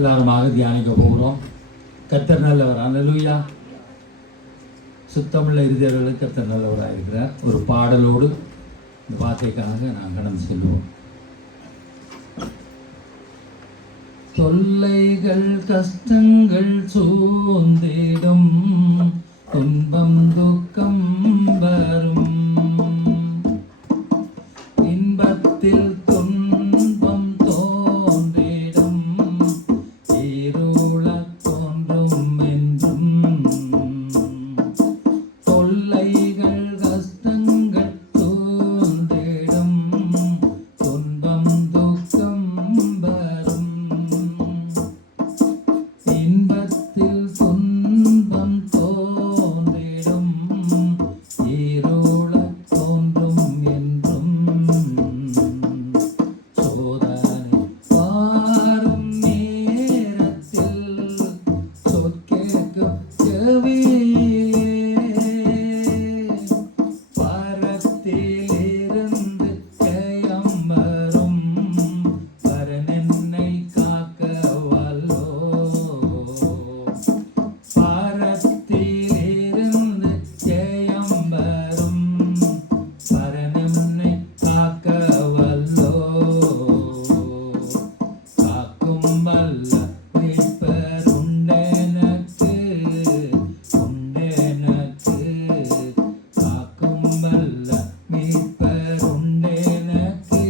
எல்லாருமாக தியானிக்க போகிறோம். கர்த்தர் நல்லவர். அல்லேலூயா. சுத்தமுள்ள இருதயர்களுக்கு கர்த்தர் நல்லவராக இருக்கிறார். ஒரு பாடலோடு இந்த வார்த்தைக்காக நான் கடந்து செல்வோம். தொல்லைகள் கஷ்டங்கள் சூழ்ந்திடும், துன்பம் துக்கம் வரும், இன்பத்தில் துன்பம் தோன்றிடும், இருளத் தோன்றும் என்றும். தொல்லைகள் கஷ்டங்கள் சூழ்ந்திடும், துன்பம் துக்கம் வரும், இன்பத்தில் துன்பம் தோன்றிடும், இருளத் தோன்றும் என்றும். சோதனை வாரும் நேரத்தில் சொற்கேட்கும் செவியிலே, பரத்திலிருந்து ஜெயம் வரும், பரன் என்னை காக்க வல்லோ. பரத்திலிருந்து ஜெயம் வரும், பரன் என்னை காக்க வல்லோ. காக்கும் வல்ல மீட்பர் உண்டெனக்கு, உண்டெனக்கு. காக்கும் வல்ல மீட்பர் உண்டெனக்கு,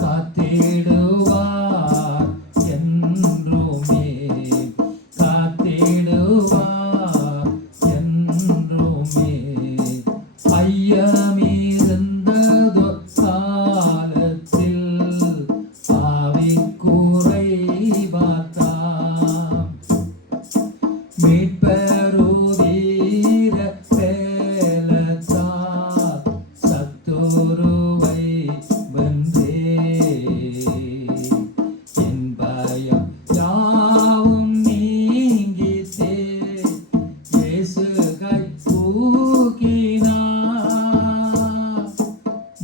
காத்திடுவார் என்றுமே, காத்திடுவார் என்றுமே. ஐயமிருந்ததோ காலத்தில் ஆவிக்குறை பார்த்தாம், மீட்பருதீர பேலத்தார் சத்துருவை வென்றே. என் பயம் யாவும் நீங்கித்தே, இயேசு கை தூக்கினார்,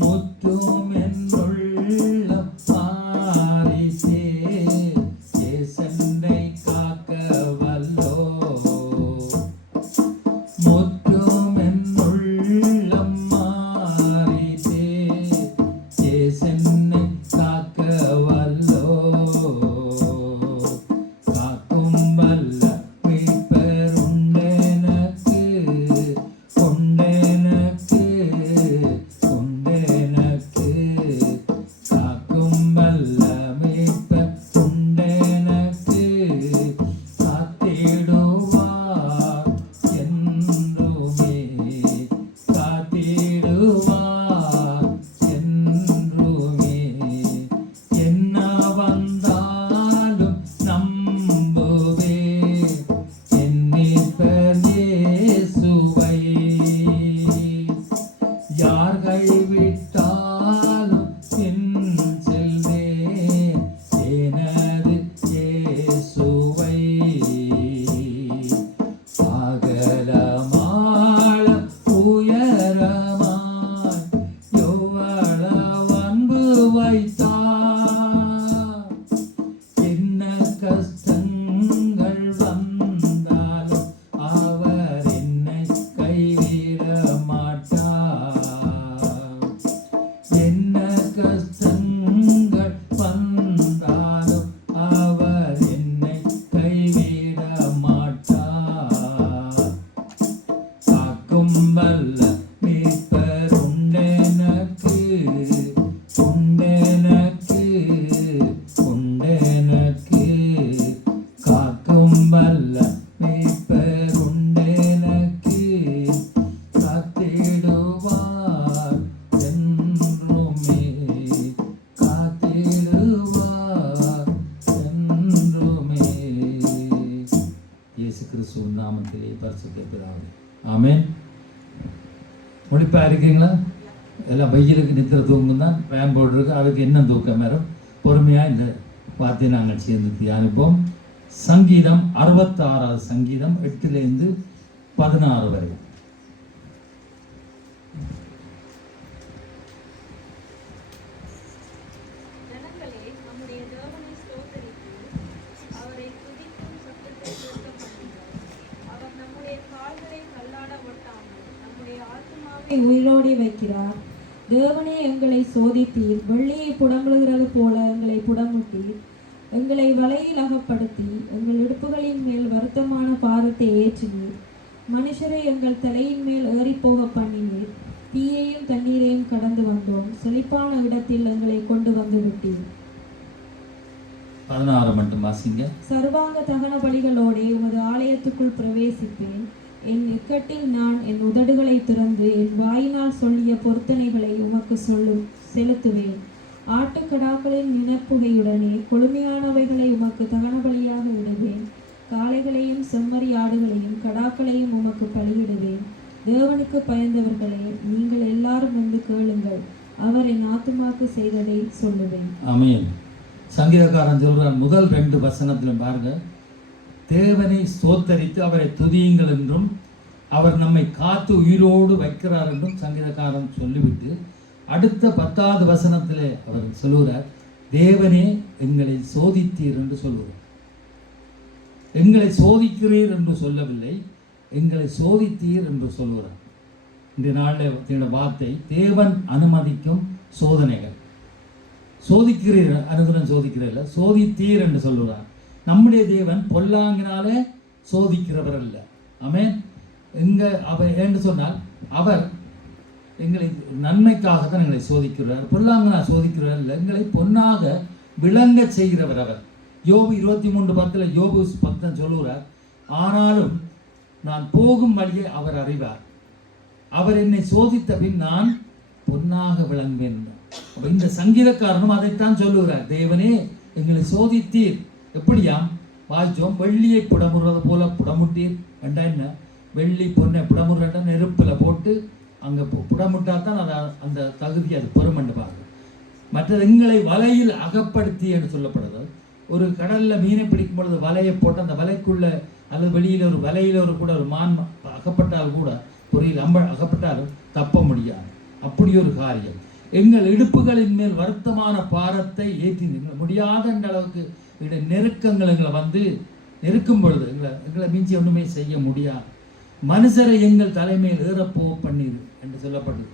முற்றும் என்னுள்ளம் மாறிச்சே, இயேசென்னை காக்க வல்லோ. முற்றும் என்னுள்ளம் மாறிச்சே, இயேசென்னை காக்க வல்லோ. காக்கும் வல்ல மீட்பர் உண்டெனக்கு, உண்டெனக்கு, உண்டெனக்கு. காக்கும் வல்ல மீட்பர் உண்டெனக்கு, காத்திடுவார் என்றுமே, காத்திடுவார் என்றுமே. என்ன வந்தாலும் நம்புவேன் என் மீட்பர் இயேசுவை. யார் கைவிட்டாலும் பின் செல்வேன் எனது இயேசுவை. அகலமாழம் உயரமாய் எவ்வளவு அன்பு வைத்தார், என்ன கஷ்டங்கள் வந்தாலும் அவர் என்னை கைவிட மாட்டார். என்ன கஷ்டங்கள் வந்தாலும் அவர் என்னை கைவிட மாட்டார். காக்கும் வல்ல மீட்பர் உண்டெனக்கு, உண்டெனக்கு, உண்டெனக்கு. காக்கும் வல்ல மீட்பர் உண்டெனக்கு, காத்திடுவார் என்றுமே, காத்திடுவார் என்றுமே. இயேசு கிறிஸ்துவின் நாமத்திலே பரிசுத்த பிதாவே, ஆமென். முடிப்பா இருக்கீங்களா? எல்லாம் வெயிலுக்கு நித்திர தூங்கும் தான் பயன் போட்டிருக்கு. அதுக்கு என்ன தூக்கம் வரும்? பொறுமையாக இந்த வார்த்தையை நாங்கள் சேர்ந்து தியானிப்போம். சங்கீதம் 66வது சங்கீதம் 8லேருந்து 16 வரை. ஜனங்களே, நம்முடைய தேவனை ஸ்தோத்திரித்து உயிரோடே வைக்கிறார். தேவனே, எங்களை சோதித்தீர். வெள்ளியை புடமுழுகிறது போல எங்களை புடமுட்டீர். எங்களை வலையில் அகப்படுத்தி எங்கள் இடுப்புகளின் மேல் வருத்தமான பாரத்தை ஏற்றினீர். மனுஷரை எங்கள் தலையின் மேல் ஏறிப்போக பண்ணினீர். தீயையும் தண்ணீரையும் கடந்து வந்தோம். செழிப்பான இடத்தில் எங்களை கொண்டு வந்து விட்டீர். 16 மட்டும் வாசிங்க. சர்வாங்க தகன பலிகளோடே உமது ஆலயத்துக்குள் பிரவேசிப்பேன். என் இக்கட்டில் நான் என் உதடுகளை திறந்து என் வாயினால் சொல்லிய பொருத்தனைகளை உமக்கு செலுத்துவேன். ஆட்டுக்கடாக்களின் நினப்புகையுடனே கொழுமையானவைகளை உமக்கு தகன பலியாக விடுவேன். காளைகளையும் செம்மறி ஆடுகளையும் கடாக்களையும் உமக்கு பலியிடுவேன். தேவனுக்கு பயந்தவர்களே, நீங்கள் எல்லாரும் வந்து கேளுங்கள். அவர் என் ஆத்துமாக்கு செய்ததை சொல்லுவேன். ஆமென். சங்கீதக்காரன் சொல்றான், முதல் 2 வசனத்திலும் பாருங்க, தேவனை ஸ்தோத்தரித்து அவரை துதியுங்கள் என்றும் அவர் நம்மை காத்து உயிரோடு வைக்கிறார் என்றும் சங்கீதக்காரன் சொல்லிவிட்டு அடுத்த 10வது வசனத்திலே அவர் சொல்லுகிறார், தேவனே எங்களை சோதித்தீர் என்று சொல்லுகிறார். எங்களை சோதிக்கிறீர் என்று சொல்லவில்லை, எங்களை சோதித்தீர் என்று சொல்லுகிறார். இந்த நாளில் வார்த்தை தேவன் அனுமதிக்கும் சோதனைகள். சோதிக்கிறீர், அனுகிரகம் சோதிக்கிறீர்கள், சோதித்தீர் என்று சொல்லுகிறார். நம்முடைய தேவன் பொல்லாங்கினாலே சோதிக்கிறவர் அல்ல. ஆமென். அவர் என்று சொன்னால் அவர் எங்களை நன்மைக்காகத்தான் எங்களை சோதிக்கிறார். பொல்லாங்கனா சோதிக்கிறார் இல்லை, எங்களை பொன்னாக விளங்க செய்கிறவர் அவர். யோபு 23:10 யோபு 10 சொல்லுகிறார், ஆனாலும் நான் போகும் வழியை அவர் அறிவார். அவர் என்னை சோதித்த பின் நான் பொன்னாக விளங்குவேன். அப்ப இந்த சங்கீதக்காரனும் அதைத்தான் சொல்லுகிறார், தேவனே எங்களை சோதித்தீர். எப்படியாம் வாய்ச்சோம், வெள்ளியை புடமுறது போல புடமுட்டீர். வேண்டா என்ன, வெள்ளி பொண்ணை புடமுற நெருப்புல போட்டு அங்கே புடமுட்டா தான் அதை அந்த தகுதி அது பெருமண்டு பாருங்க. மற்றது எங்களை வலையில் அகப்படுத்தி என்று சொல்லப்படுது. ஒரு கடலில் மீனை பிடிக்கும் பொழுது வலையை போட்டு அந்த வலைக்குள்ள அல்லது வெளியில் ஒரு வலையில் கூட ஒரு மான் அகப்பட்டால் கூட பொறியில் அகப்பட்டாலும் தப்ப முடியாது. அப்படி ஒரு காரியம். எங்கள் இடுப்புகளின் மேல் வருத்தமான பாரத்தை ஏற்றி முடியாத என்ற அளவுக்கு நெருக்கங்கள் எங்களை வந்து நெருக்கும் பொழுது எங்களை மிஞ்சி ஒன்றுமே செய்ய முடியாது. மனுஷரை எங்கள் தலைமையில் ஏறப்போ பண்ணீர் என்று சொல்லப்படுது.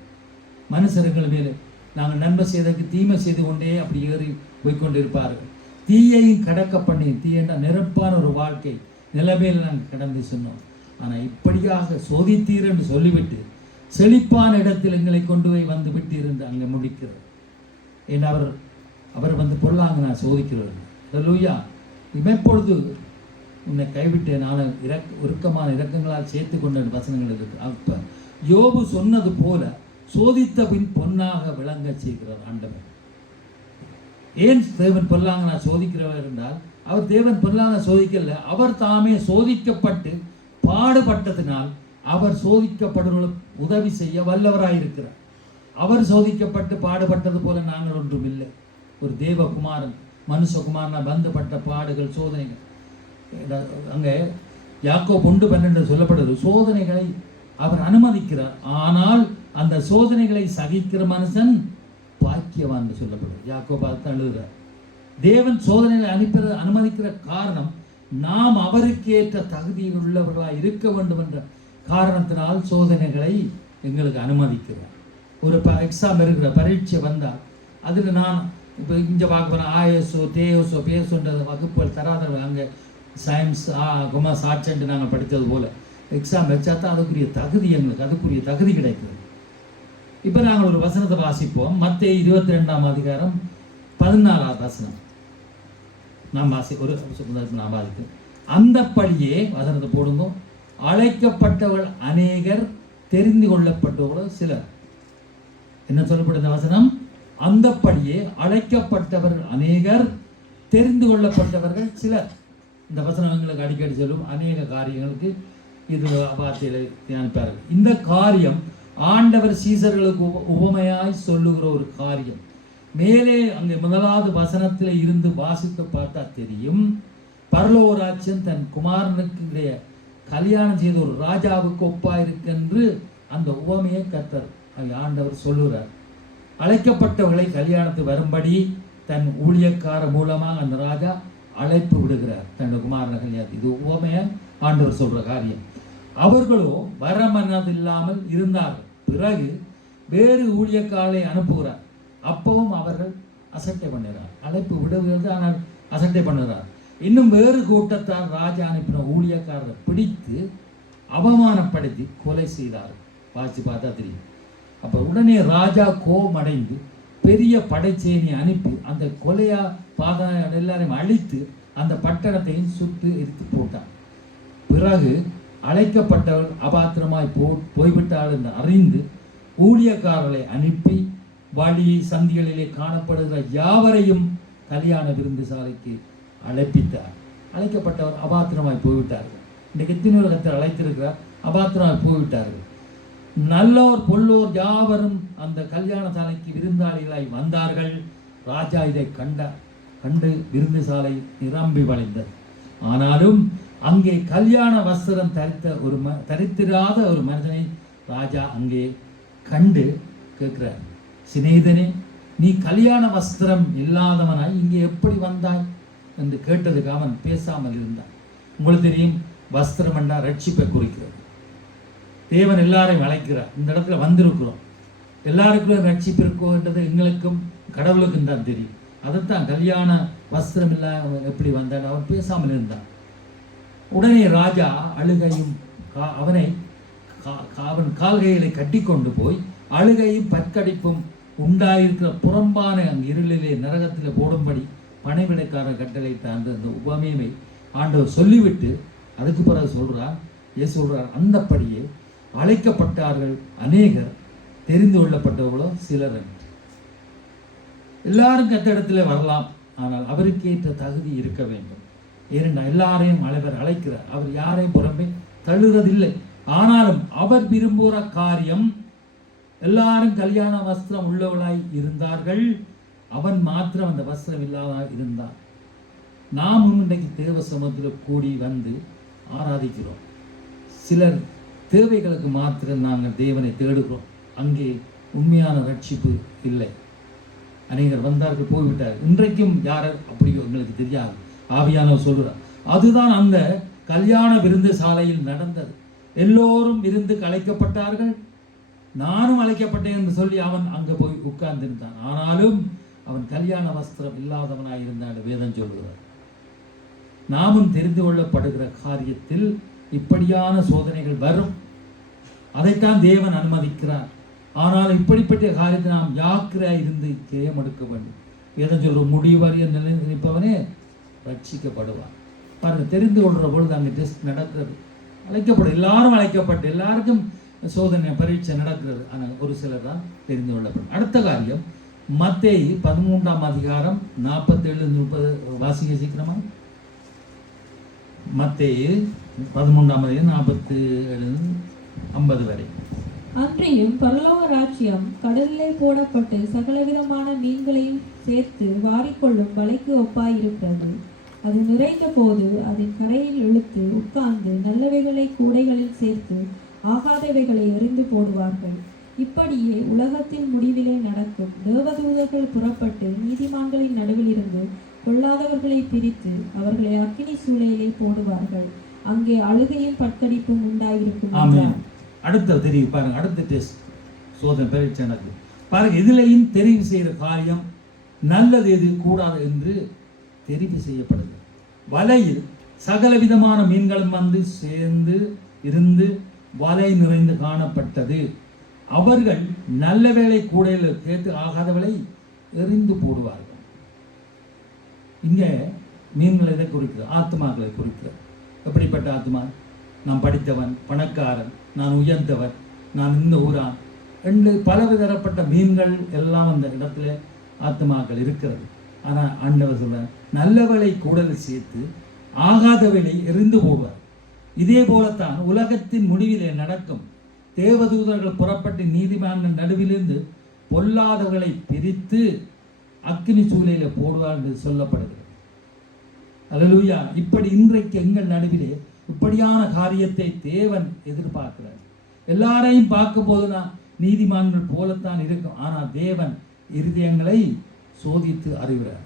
மனுஷர் எங்கள் மேலே நாங்கள் நன்மை செய்ததுக்கு தீமை செய்து கொண்டே அப்படி ஏறி போய்கொண்டிருப்பார்கள். தீயையும் கடக்க பண்ணி, தீயண்டா நெருப்பான ஒரு வாழ்க்கை நிலைமையில் நாங்கள் கடந்து சொன்னோம். ஆனால் இப்படியாக சோதித்தீர் என்று சொல்லிவிட்டு செழிப்பான இடத்தில் எங்களை கொண்டு போய் வந்து விட்டு இருந்து அங்கே முடிக்கிறார். ஏன்னா அவர் வந்து பொருளாங்க நான் சோதிக்கிறவர். லூயா, இமைப்பொழுது உன்னை கைவிட்டேன், நான் உருக்கமான இரக்கங்களால் சேர்த்து கொண்ட வசனங்கள் இருக்கு. அப்ப யோபு சொன்னது போல சோதித்த பின் பொன்னாக விளங்க செய்கிறார் ஆண்டவர். ஏன் தேவன் பொல்லாங்க நான் சோதிக்கிறவர் என்றால், அவர் தேவன் பொல்லாங்க சோதிக்கல, அவர் தாமே சோதிக்கப்பட்டு பாடுபட்டதினால் அவர் சோதிக்கப்படுவர்களுக்கு உதவி செய்ய வல்லவராயிருக்கிறார். அவர் சோதிக்கப்பட்டு பாடுபட்டது போல நாங்கள் ஒன்றும் இல்லை. ஒரு தேவகுமாரன் மனுஷகுமாரனால் பந்தப்பட்ட பாடுகள் சோதனைகள். அங்கே யாக்கோபு 1:12 சொல்லப்படுது, சோதனைகளை அவர் அனுமதிக்கிறார், ஆனால் அந்த சோதனைகளை சகிக்கிற மனுஷன் பாக்கியவான் சொல்லப்படுது. யாக்கோபு அழுகிறார். தேவன் சோதனைகளை அனுமதிக்கிற காரணம் நாம் அவருக்கு ஏற்ற தகுதியில் உள்ளவர்களாக இருக்க வேண்டும் என்ற காரணத்தினால் சோதனைகளை எங்களுக்கு அனுமதிக்கிறார். ஒரு எக்ஸாம் இருக்கிற பரீட்சை வந்தால் அதில் நான் இப்போ இங்கே பார்க்க போகிறேன், ஆயஸோ தேயோஸோ பேசோன்ற வகுப்புகள் தராதவர்கள் அங்கே சயின்ஸ் கொமர்ஸ் ஆர்ட்ஸ் நாங்கள் படித்தது போல் எக்ஸாம் வச்சா தான் அதுக்குரிய தகுதி எங்களுக்கு அதுக்குரிய தகுதி கிடைக்கிறது. இப்போ நாங்கள் ஒரு வசனத்தை வாசிப்போம். மத்தேயு 22ஆம் அதிகாரம் 14ஆவது வசனம் நான் வாசிக்கிறேன். அந்த படியே வசனத்தை போடுங்க. அழைக்கப்பட்டவர்கள் அநேகர், தெரிந்து கொள்ளப்பட்டவர்கள் சிலர். என்ன சொல்லப்படுற வசனம்? அந்த படியே அழைக்கப்பட்டவர்கள் அநேகர், தெரிந்து கொள்ளப்பட்டவர்கள் சிலர். இந்த வசனம் எங்களுக்கு அடிக்கடி சொல்லும் அநேக காரியங்களுக்கு இது வார்த்தையில் தியானிப்பார்கள். இந்த காரியம் ஆண்டவர் சீசர்களுக்கு உவமையாய் சொல்லுகிற ஒரு காரியம். மேலே அங்கே 1வது வசனத்தில் இருந்து வாசித்து பார்த்தா தெரியும், பரலோராஜ்யம் தன் குமாரனுக்கு கல்யாணம் செய்த ஒரு ராஜாவுக்கு ஒப்பாயிருக்கென்று அந்த உவமையை கர்த்தர் ஆண்டவர் சொல்லுகிறார். அழைக்கப்பட்டவர்களை கல்யாணத்துக்கு வரும்படி தன் ஊழியக்கார மூலமாக அந்த ராஜா அழைப்பு விடுகிறார் தன்னுடைய குமாரனை கல்யாணத்துக்கு. இது உவமையை ஆண்டவர் சொல்ற காரியம். அவர்களோ வரமனதில்லாமல் இருந்தார்கள். பிறகு வேறு ஊழியக்காரரை அனுப்புகிறார். அப்பவும் அவர்கள் அசட்டை பண்ணுகிறார். அழைப்பு விடுகிறது, ஆனால் அசட்டை பண்ணுகிறார். இன்னும் வேறு கூட்டத்தார் ராஜா அனுப்பின ஊழியக்காரரை பிடித்து அவமானப்படுத்தி கொலை செய்தார். வாசி பார்த்தா தெரியும். அப்போ உடனே ராஜா கோபம் அடைந்து பெரிய படைச்சேனை அனுப்பி அந்த கொலையா பாதா எல்லாரையும் அழித்து அந்த பட்டணத்தையும் சுட்டு எரித்து போட்டார். பிறகு அழைக்கப்பட்டவர் அபாத்திரமாய் போய்விட்டாள் என்று அறிந்து ஊழியக்காரர்களை அனுப்பி வழி சந்திகளிலே காணப்படுகிற யாவரையும் கல்யாண விருந்து சாலைக்கு அழைப்பித்தார். அழைக்கப்பட்டவர் அபாத்திரமாய் போய்விட்டார்கள். இன்றைக்கு எத்தனை உலகத்தில் அழைத்திருக்கிறார், அபாத்திரமாய் போய்விட்டார்கள். நல்லோர் பொல்லோர் யாவரும் அந்த கல்யாண சாலைக்கு விருந்தாளிகளாய் வந்தார்கள். ராஜா இதை கண்டு விருந்து சாலை நிரம்பி வழிந்தது. ஆனாலும் அங்கே கல்யாண வஸ்திரம் தரித்திராத ஒரு மனிதனை ராஜா அங்கே கண்டு கேட்கிறார், சிநேகிதனே, நீ கல்யாண வஸ்திரம் இல்லாதவனாய் இங்கே எப்படி வந்தாய் என்று கேட்டதுக்கு அவன் பேசாமல் இருந்தான். உங்களுக்கு தெரியும், வஸ்திரம் என்றால் ரட்சிப்பை குறிக்கிறது. தேவன் எல்லாரையும் அழைக்கிறார். இந்த இடத்துல வந்திருக்கிறோம், எல்லாருக்கும் ரட்சிப்பு இருக்கோன்றது எங்களுக்கும் கடவுளுக்கும் தான் தெரியும். அதைத்தான் கல்யாண வஸ்திரம் இல்லாம எப்படி வந்தான், அவன் பேசாமல் இருந்தான். உடனே ராஜா அழுகையும் அவன் கால்கைகளை கட்டி கொண்டு போய் அழுகையும் பற்கடிப்பும் உண்டாயிருக்கிற புறம்பான அங்கு இருளிலே நரகத்தில் போடும்படி பனைவிடைக்கார கட்டளை தாண்ட அந்த உபமேமை ஆண்டவர் சொல்லிவிட்டு அதுக்கு பிறகு சொல்றார், அந்தப்படியே அழைக்கப்பட்டார்கள் அநேகர், தெரிந்து கொள்ளப்பட்டவர்களோ சிலர். எல்லாரும் கத்திடத்துல வரலாம், ஆனால் அவருக்கு ஏற்ற தகுதி இருக்க வேண்டும். ஏனென்றால் எல்லாரையும் அவர் அழைக்கிறார். அவர் யாரையும் புறம்பே தள்ளுறதில்லை. ஆனாலும் அவர் விரும்புகிற காரியம் எல்லாரும் கல்யாண வஸ்திரம் உள்ளவளாய் இருந்தார்கள், அவன் மாத்திரம் அந்த வஸ்திரம் இல்லாத இருந்தான். நாம் இன்றைக்கு தேவ சமூகத்தில் கூடி வந்து ஆராதிக்கிறோம். சிலர் தேவைகளுக்கு மாத்திரம் நாங்கள் தேவனை தேடுகிறோம். அங்கே உண்மையான ரட்சிப்பு இல்லை. அநேகர் வந்தார்கள், போய்விட்டார்கள். இன்றைக்கும் யார் அப்படியோ எங்களுக்கு தெரியாது. ஆவியானவர் சொல்கிறார், அதுதான் அந்த கல்யாண விருந்து சாலையில் நடந்தது. எல்லோரும் விருந்துக்கு அழைக்கப்பட்டார்கள், நானும் அழைக்கப்பட்டேன் என்று சொல்லி அவன் அங்கே போய் உட்கார்ந்திருந்தான். ஆனாலும் அவன் கல்யாண வஸ்திரம் இல்லாதவனாய் இருந்தான். வேதம் சொல்கிறார், நாமும் தெரிந்து கொள்ளப்படுகிற காரியத்தில் இப்படியான சோதனைகள் வரும். அதைத்தான் தேவன் அனுமதிக்கிறார். ஆனால் இப்படிப்பட்ட காரியத்தை நாம் ஜாக்கிரதையாக இருந்து ஜெயம் எடுக்க வேண்டும். வேதம் சொல்ற முடிவறிய நிலை நினைப்பவனே ரட்சிக்கப்படுவார். பாருங்க, தெரிந்து கொள்கிற பொழுது அங்கே டெஸ்ட் நடக்கிறது. எல்லாரும் அழைக்கப்பட்டு எல்லாருக்கும் சோதனை பரீட்சை நடக்கிறது. ஆனால் ஒரு சிலர் தான் தெரிந்து கொள்ளப்படும். அடுத்த காரியம் மத்தேயு 13ஆம் அதிகாரம் 47-30 வாசிக்க சீக்கிரமா. மத்தேயு 13ஆம் அதிகாரம் 47-50 வரை. அன்றையும் பரலோக ராஜ்யம் கடலிலே போடப்பட்டு சகலவிதமான மீன்களையும் சேர்த்து வாரிக்கொள்ளும் வலைக்கு ஒப்பாயிருக்கிறது. அது நிறைந்த போது அதன் கரையில் இழுத்து உட்கார்ந்து நல்லவைகளை கூடைகளில் சேர்த்து ஆகாதவைகளை எறிந்து போடுவார்கள். இப்படியே உலகத்தின் முடிவிலே நடக்கும். தேவதூதர்கள் புறப்பட்டு நீதிமான்களின் நடுவில் இருந்து கொள்ளாதவர்களை பிரித்து அவர்களை அக்கினி சூளையிலே போடுவார்கள். அங்கே அழுகையும் பற்கடிப்பும் உண்டாயிருக்கும். அடுத்த தெரிவு பாருங்க, அடுத்த டெஸ்ட் சோதனை பரீட்சை நடக்குது பாருங்க. இதுலையும் தெரிவு செய்கிற காரியம் நல்லது எது கூடாது என்று தெரிவு செய்யப்படுது. வலையில் சகல விதமான மீன்களும் வந்து சேர்ந்து இருந்து வலை நிறைந்து காணப்பட்டது. அவர்கள் நல்ல வேலை கூடையில் கேட்டு ஆகாதவளை எறிந்து போடுவார்கள். இங்க மீன்கள் எதை குறிக்கிறது? ஆத்மாக்களை குறிக்கிறது. எப்படிப்பட்ட ஆத்மா? நான் படித்தவன், பணக்காரன், நான் உயர்ந்தவர், நான் இந்த ஊரான் என்று பலவிதரப்பட்ட மீன்கள் எல்லாம் அந்த இடத்துல ஆத்மாக்கள் இருக்கிறது. ஆனால் ஆண்டவர் சொல்ற நல்லவளை கூடல் சேர்த்து ஆகாதவளை எறிந்து போடுவார். இதே போலத்தான் உலகத்தின் முடிவிலே நடக்கும். தேவதூதர்கள் புறப்பட்டு நீதிமான்கள் நடுவிலிருந்து பொல்லாதவர்களை பிரித்து அக்கினி சூளையில போடுவார் என்று சொல்லப்படுகிறது. அல்லேலூயா. இப்படி இன்றைக்கு எங்கள் நடுவிலே இப்படியான காரியத்தை தேவன் எதிர்பார்க்கிறார். எல்லாரையும் பார்க்கும் போது நான் நீதிமான்கள் போலத்தான் இருக்கும். ஆனால் தேவன் இருதயங்களை சோதித்து அறிகிறார்.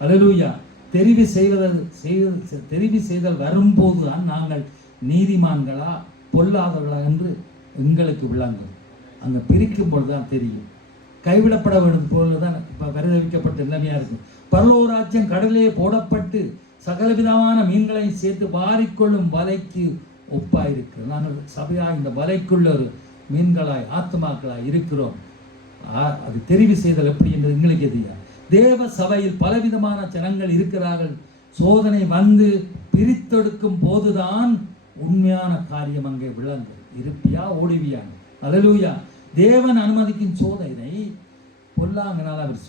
அல்லேலூயா. தெரிவு செய்தல் வரும்போதுதான் நாங்கள் நீதிமான்களா பொல்லாதவர்களா என்று எங்களுக்கு விளங்கும். அங்கே பிரிக்கும் பொழுது தான் தெரியும். கைவிடப்பட வேண்டும் போல தான் இப்போ பரிதவிக்கப்பட்ட நிலைமையாக இருக்கும். பரலோராஜ்யம் கடலிலே போடப்பட்டு சகலவிதமான மீன்களையும் சேர்த்து வாரிக்கொள்ளும் வலைக்கு ஒப்பாயிருக்கு. நாங்கள் சபையாக இந்த வலைக்குள்ள ஒரு மீன்களாய் ஆத்மாக்களாய் இருக்கிறோம். அது தெரிவு செய்தல் எப்படி என்று எங்களுக்கு எதியா. தேவ சபையில் பலவிதமான ஜனங்கள் இருக்கிறார்கள். சோதனை வந்து பிரித்தெடுக்கும் போதுதான் உண்மையான காரியம் அங்கே விளங்கு. இருப்பியா ஓடுவியாங்க. அல்லேலூயா. தேவன் அனுமதிக்கும் சோதனை பொல்லாங்கனால் அவர்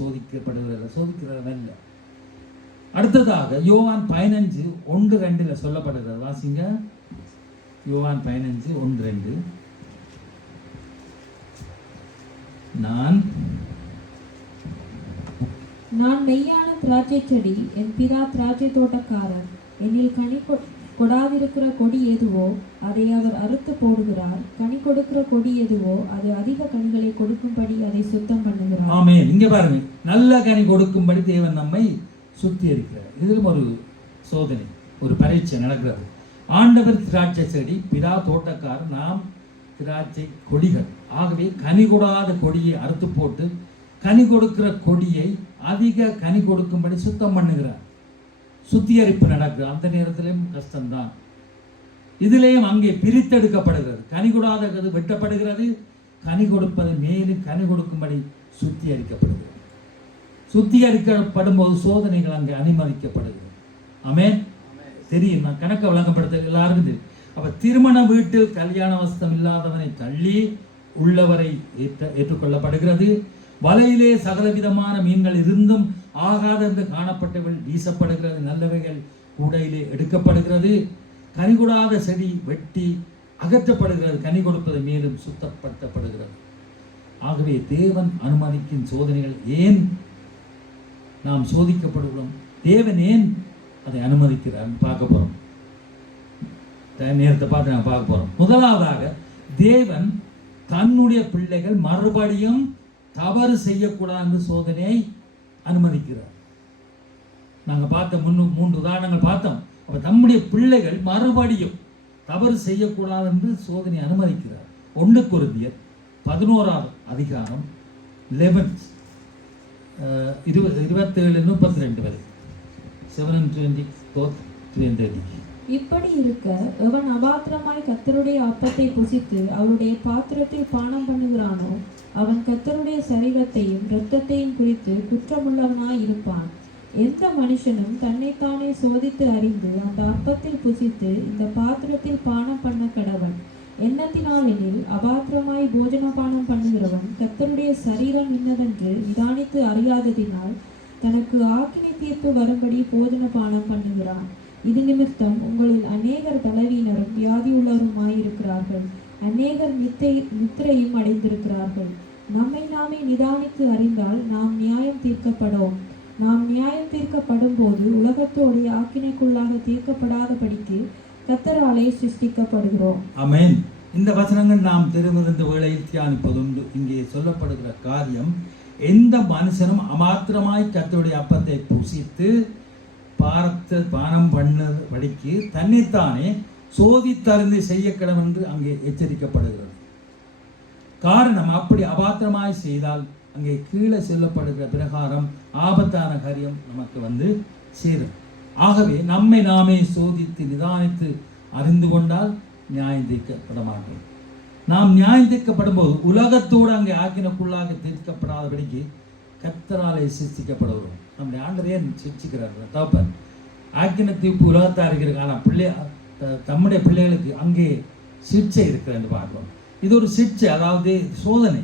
சோதிக்கிறதல்ல. அடுத்ததாக யோவான் 15:1-2 சொல்லப்படுகிறது. வாசிங்க. யோவான் 15:1-2. நான் மெய்யான திராட்சை செடி, என் பிதா திராட்சை தோட்டக்காரர். என்னில் கனி கொடாதிருக்கிற கொடி எதுவோ அதை அவர் அறுத்து போடுகிறார். கனி கொடுக்கிற கொடி எதுவோ அது அதிக கனிகளை கொடுக்கும்படி அதை சுத்தம் பண்ணுகிறார். ஆமென். இங்க பாருங்க, நல்ல கனி கொடுக்கும்படி தேவன் நம்மை சுத்திகரிக்கிறார். இதிலும் ஒரு சோதனை, ஒரு பரீட்சை நடக்கிறது. ஆண்டவர் திராட்சை செடி, பிதா தோட்டக்காரர், நாம் திராட்சை கொடிகள். ஆகவே கனி கொடாத கொடியை அறுத்து போட்டு கனி கொடுக்கிற கொடியை அதிக கனி கொடுக்கும்படி சுத்தம் பண்ணுகிறார். சுத்திகரிப்பு நடக்குது. அந்த நேரத்திலும் கஷ்டம்தான். இதிலேயும் அங்கே பிரித்தெடுக்கப்படுகிறது. கனி கொடாதது வெட்டப்படுகிறது. கனி கொடுப்பது மேலும் கனி கொடுக்கும்படி சுத்திகரிக்கப்படுகிறது. சுத்திகரிக்கப்படும் போது சோதனைகள் அங்கே அனுமதிக்கப்படுகிறது. ஆமென். தெரியும், நான் கணக்கை வழங்கப்படுத்த எல்லாருக்கும் தெரியும். அப்ப திருமண வீட்டில் கல்யாண வஸ்தம் இல்லாதவனை தள்ளி உள்ளவரை ஏற்றுக்கொள்ளப்படுகிறது. வலையிலே சகலவிதமான மீன்கள் இருந்தும் ஆகாத என்று காணப்பட்டவள் வீசப்படுகிறது. நல்லவைகள் கூடையிலே எடுக்கப்படுகிறது. கனி கொடாத செடி வெட்டி அகற்றப்படுகிறது. கனி கொடுப்பது மேலும் சுத்தப்படுத்தப்படுகிறது. ஆகவே தேவன் அனுமதிக்கும் சோதனைகள் ஏன் நாம் சோதிக்கப்படுகிறோம்? தேவன் ஏன் அதை அனுமதிக்கிறார் பார்க்க போறோம். நேரத்தை பார்த்து நான் பார்க்க போறோம். முதலாவதாக, தேவன் தன்னுடைய பிள்ளைகள் மறுபடியும் தவறு செய்யக்கூடாது சோதனையை அனுமதிக்கிறார். நாங்க பார்த்த 3 உதாரணங்கள் பார்த்தோம். அப்ப தம்முடைய பிள்ளைகள் மறுபடியும் தவறு செய்யக்கூடாது என்று சோதனை அனுமதிக்கிறார். 1 கொரிந்தியர் 11 27-32 வரை. 7:20-30. இப்படி இருக்க, எவன் அபாத்திரமாய் கர்த்தருடைய அப்பத்தை புசித்து அவருடைய பாத்திரத்தில் பானம் பண்ணுகிறானோ அவன் கர்த்தருடைய சரீரத்தையும் இரத்தத்தையும் குறித்து குற்றமுள்ளவனாய் இருப்பான். எந்த மனுஷனும் தன்னைத்தானே சோதித்து அறிந்து அந்த அப்பத்தில் புசித்து இந்த பாத்திரத்தில் பானம் பண்ண கடவன். எண்ணத்தினாலெனில் அபாத்திரமாய் போஜனபானம் பண்ணுகிறவன் கர்த்தருடைய சரீரம் இன்னதென்று நிதானித்து அறியாததினால் தனக்கு ஆக்கினை தீர்ப்பு வரும்படி போஜனபானம் பண்ணுகிறான். இது நிமித்தம் உங்களில் அநேகர் பலவீனரும் வியாதியுள்ளவருமாயிருக்கிறார்கள். அநேகர் நித்திரையும் அடைந்திருக்கிறார்கள். நம்மை நாமே நிதானித்து அறிந்தால் நாம் நியாயம் தீர்க்கப்படும். நாம் நியாயம் தீர்க்கப்படும் போது உலகத்தோடைய ஆக்கினைக்குள்ளாக தீர்க்கப்படாதபடிக்கு கர்த்தராலே சிருஷ்டிக்கப்படுகிறோம். ஆமென். இந்த வசனங்கள் நாம் திருவிருந்த வேளையில் தியானிப்பதுண்டு. இங்கே சொல்லப்படுகிற காரியம், எந்த மனுஷனும் அமாத்திரமாய் கர்த்தருடைய அப்பத்தை புசித்து பானம் பண்ணபடிக்கு தன்னைத்தானே சோதித்தறிந்து செய்யக்கிடம் என்று அங்கே எச்சரிக்கப்படுகிறது. காரணம், அப்படி அபாத்திரமாய் செய்தால் அங்கே கீழே சொல்லப்படுகிற பிரகாரம் ஆபத்தான காரியம் நமக்கு சேரும். ஆகவே நம்மை நாமே சோதித்து நிதானித்து அறிந்து கொண்டால் நியாயம் தீர்க்கப்பட மாட்டோம். நாம் நியாயம் தீர்க்கப்படும் போது உலகத்தோடு அங்கே ஆக்கினக்குள்ளாக தீர்க்கப்படாதபடிக்கு கர்த்தராலே சிருஷ்டிக்கப்படுகிறோம். நம்முடைய ஆண்டரையே சிரிச்சுக்கிறார்கள். தகப்பன் ஆக்கின தீர்ப்பு உலகத்தாக இருக்கிறது. ஆனால் தம்முடைய பிள்ளைகளுக்கு அங்கே சிக்ஷை இருக்கிறது பார்க்கிறோம். இது ஒரு சிக்ஷை, அதாவது சோதனை,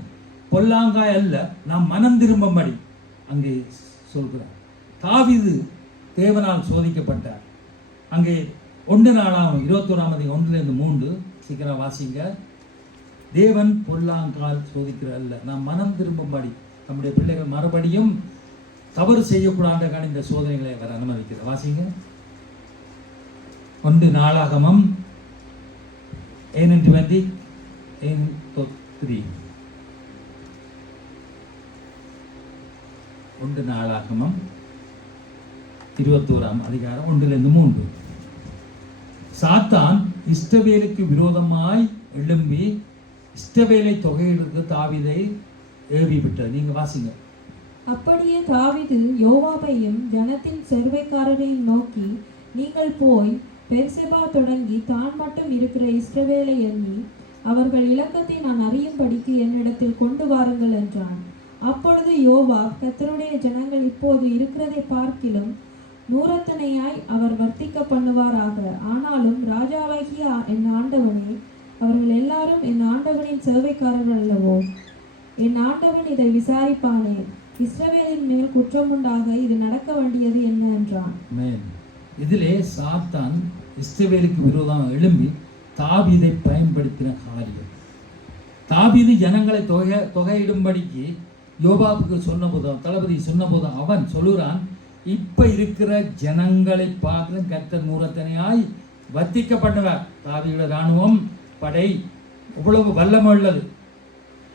பொல்லாங்காய் அல்ல, நாம் மனம் திரும்பும்படி அங்கே சொல்கிறார். தாவீது தேவனால் சோதிக்கப்பட்டார். அங்கே 1 நாளாகவும் 21:1-3 சீக்கிரம் வாசிங்க. தேவன் பொல்லாங்கால் சோதிக்கிற அல்ல, நாம் மனம் திரும்பும்படி நம்முடைய பிள்ளைகள் மறுபடியும் தவறு செய்யக்கூடாத இந்த சோதனைகளை அவர் அனுமதிக்கிறார். வாசிங்க. 1 நாளாகமம் 8:23. 1 நாளாகமம் 21:1-3. சாத்தான் இஸ்ரவேலுக்கு விரோதமாய் எழும்பி இஸ்ரவேலை தொகையிடுறது தாவீதை ஏவி விட்டது. நீங்க வாசிங்க. அப்படியே தாவீது யோவாபையும் ஜனத்தின் செருவைக்காரரையும் நோக்கி, நீங்கள் போய் பெர்செபா தொடங்கி தான் மட்டும் இருக்கிற இஸ்ரவேலை எண்ணி அவர்கள் இலக்கத்தை நான் அறியும்படிக்கு என்னிடத்தில் கொண்டு வாருங்கள் என்றான். அப்பொழுது யோவாப், கர்த்தருடைய ஜனங்கள் இப்போது இருக்கிறதை பார்க்கிலும் நூறத்தனையாய் அவர் வர்த்திக்க பண்ணுவாராக. ஆனாலும் ராஜாவாகிய என் ஆண்டவனே, அவர்கள் எல்லாரும் என் ஆண்டவனின் சேவைக்காரர்கள் அல்லவோ? என் ஆண்டவன் இதை விசாரிப்பானே. இஸ்ரவேலின் மேல் குற்றமுண்டாக இது நடக்க வேண்டியது என்ன என்றான். இதிலே சாத்தான் இஸ்ரவேலுக்கு விரோதமாக எழும்பி தாவீதை பயன்படுத்தின காரியம். தாவீது ஜனங்களை தொகையிடும்படிக்கு யோவாபுக்கு சொன்ன போதும், தளபதி சொன்ன போதும் அவன் சொல்லுறான், இப்ப இருக்கிற ஜனங்களை பார்த்து கர்த்தர் நூறத்தனையாய் வர்த்திக்க பண்ணுவார். தாவீதுடைய இராணுவம் படை இவ்வளவு வல்லமை உள்ளது.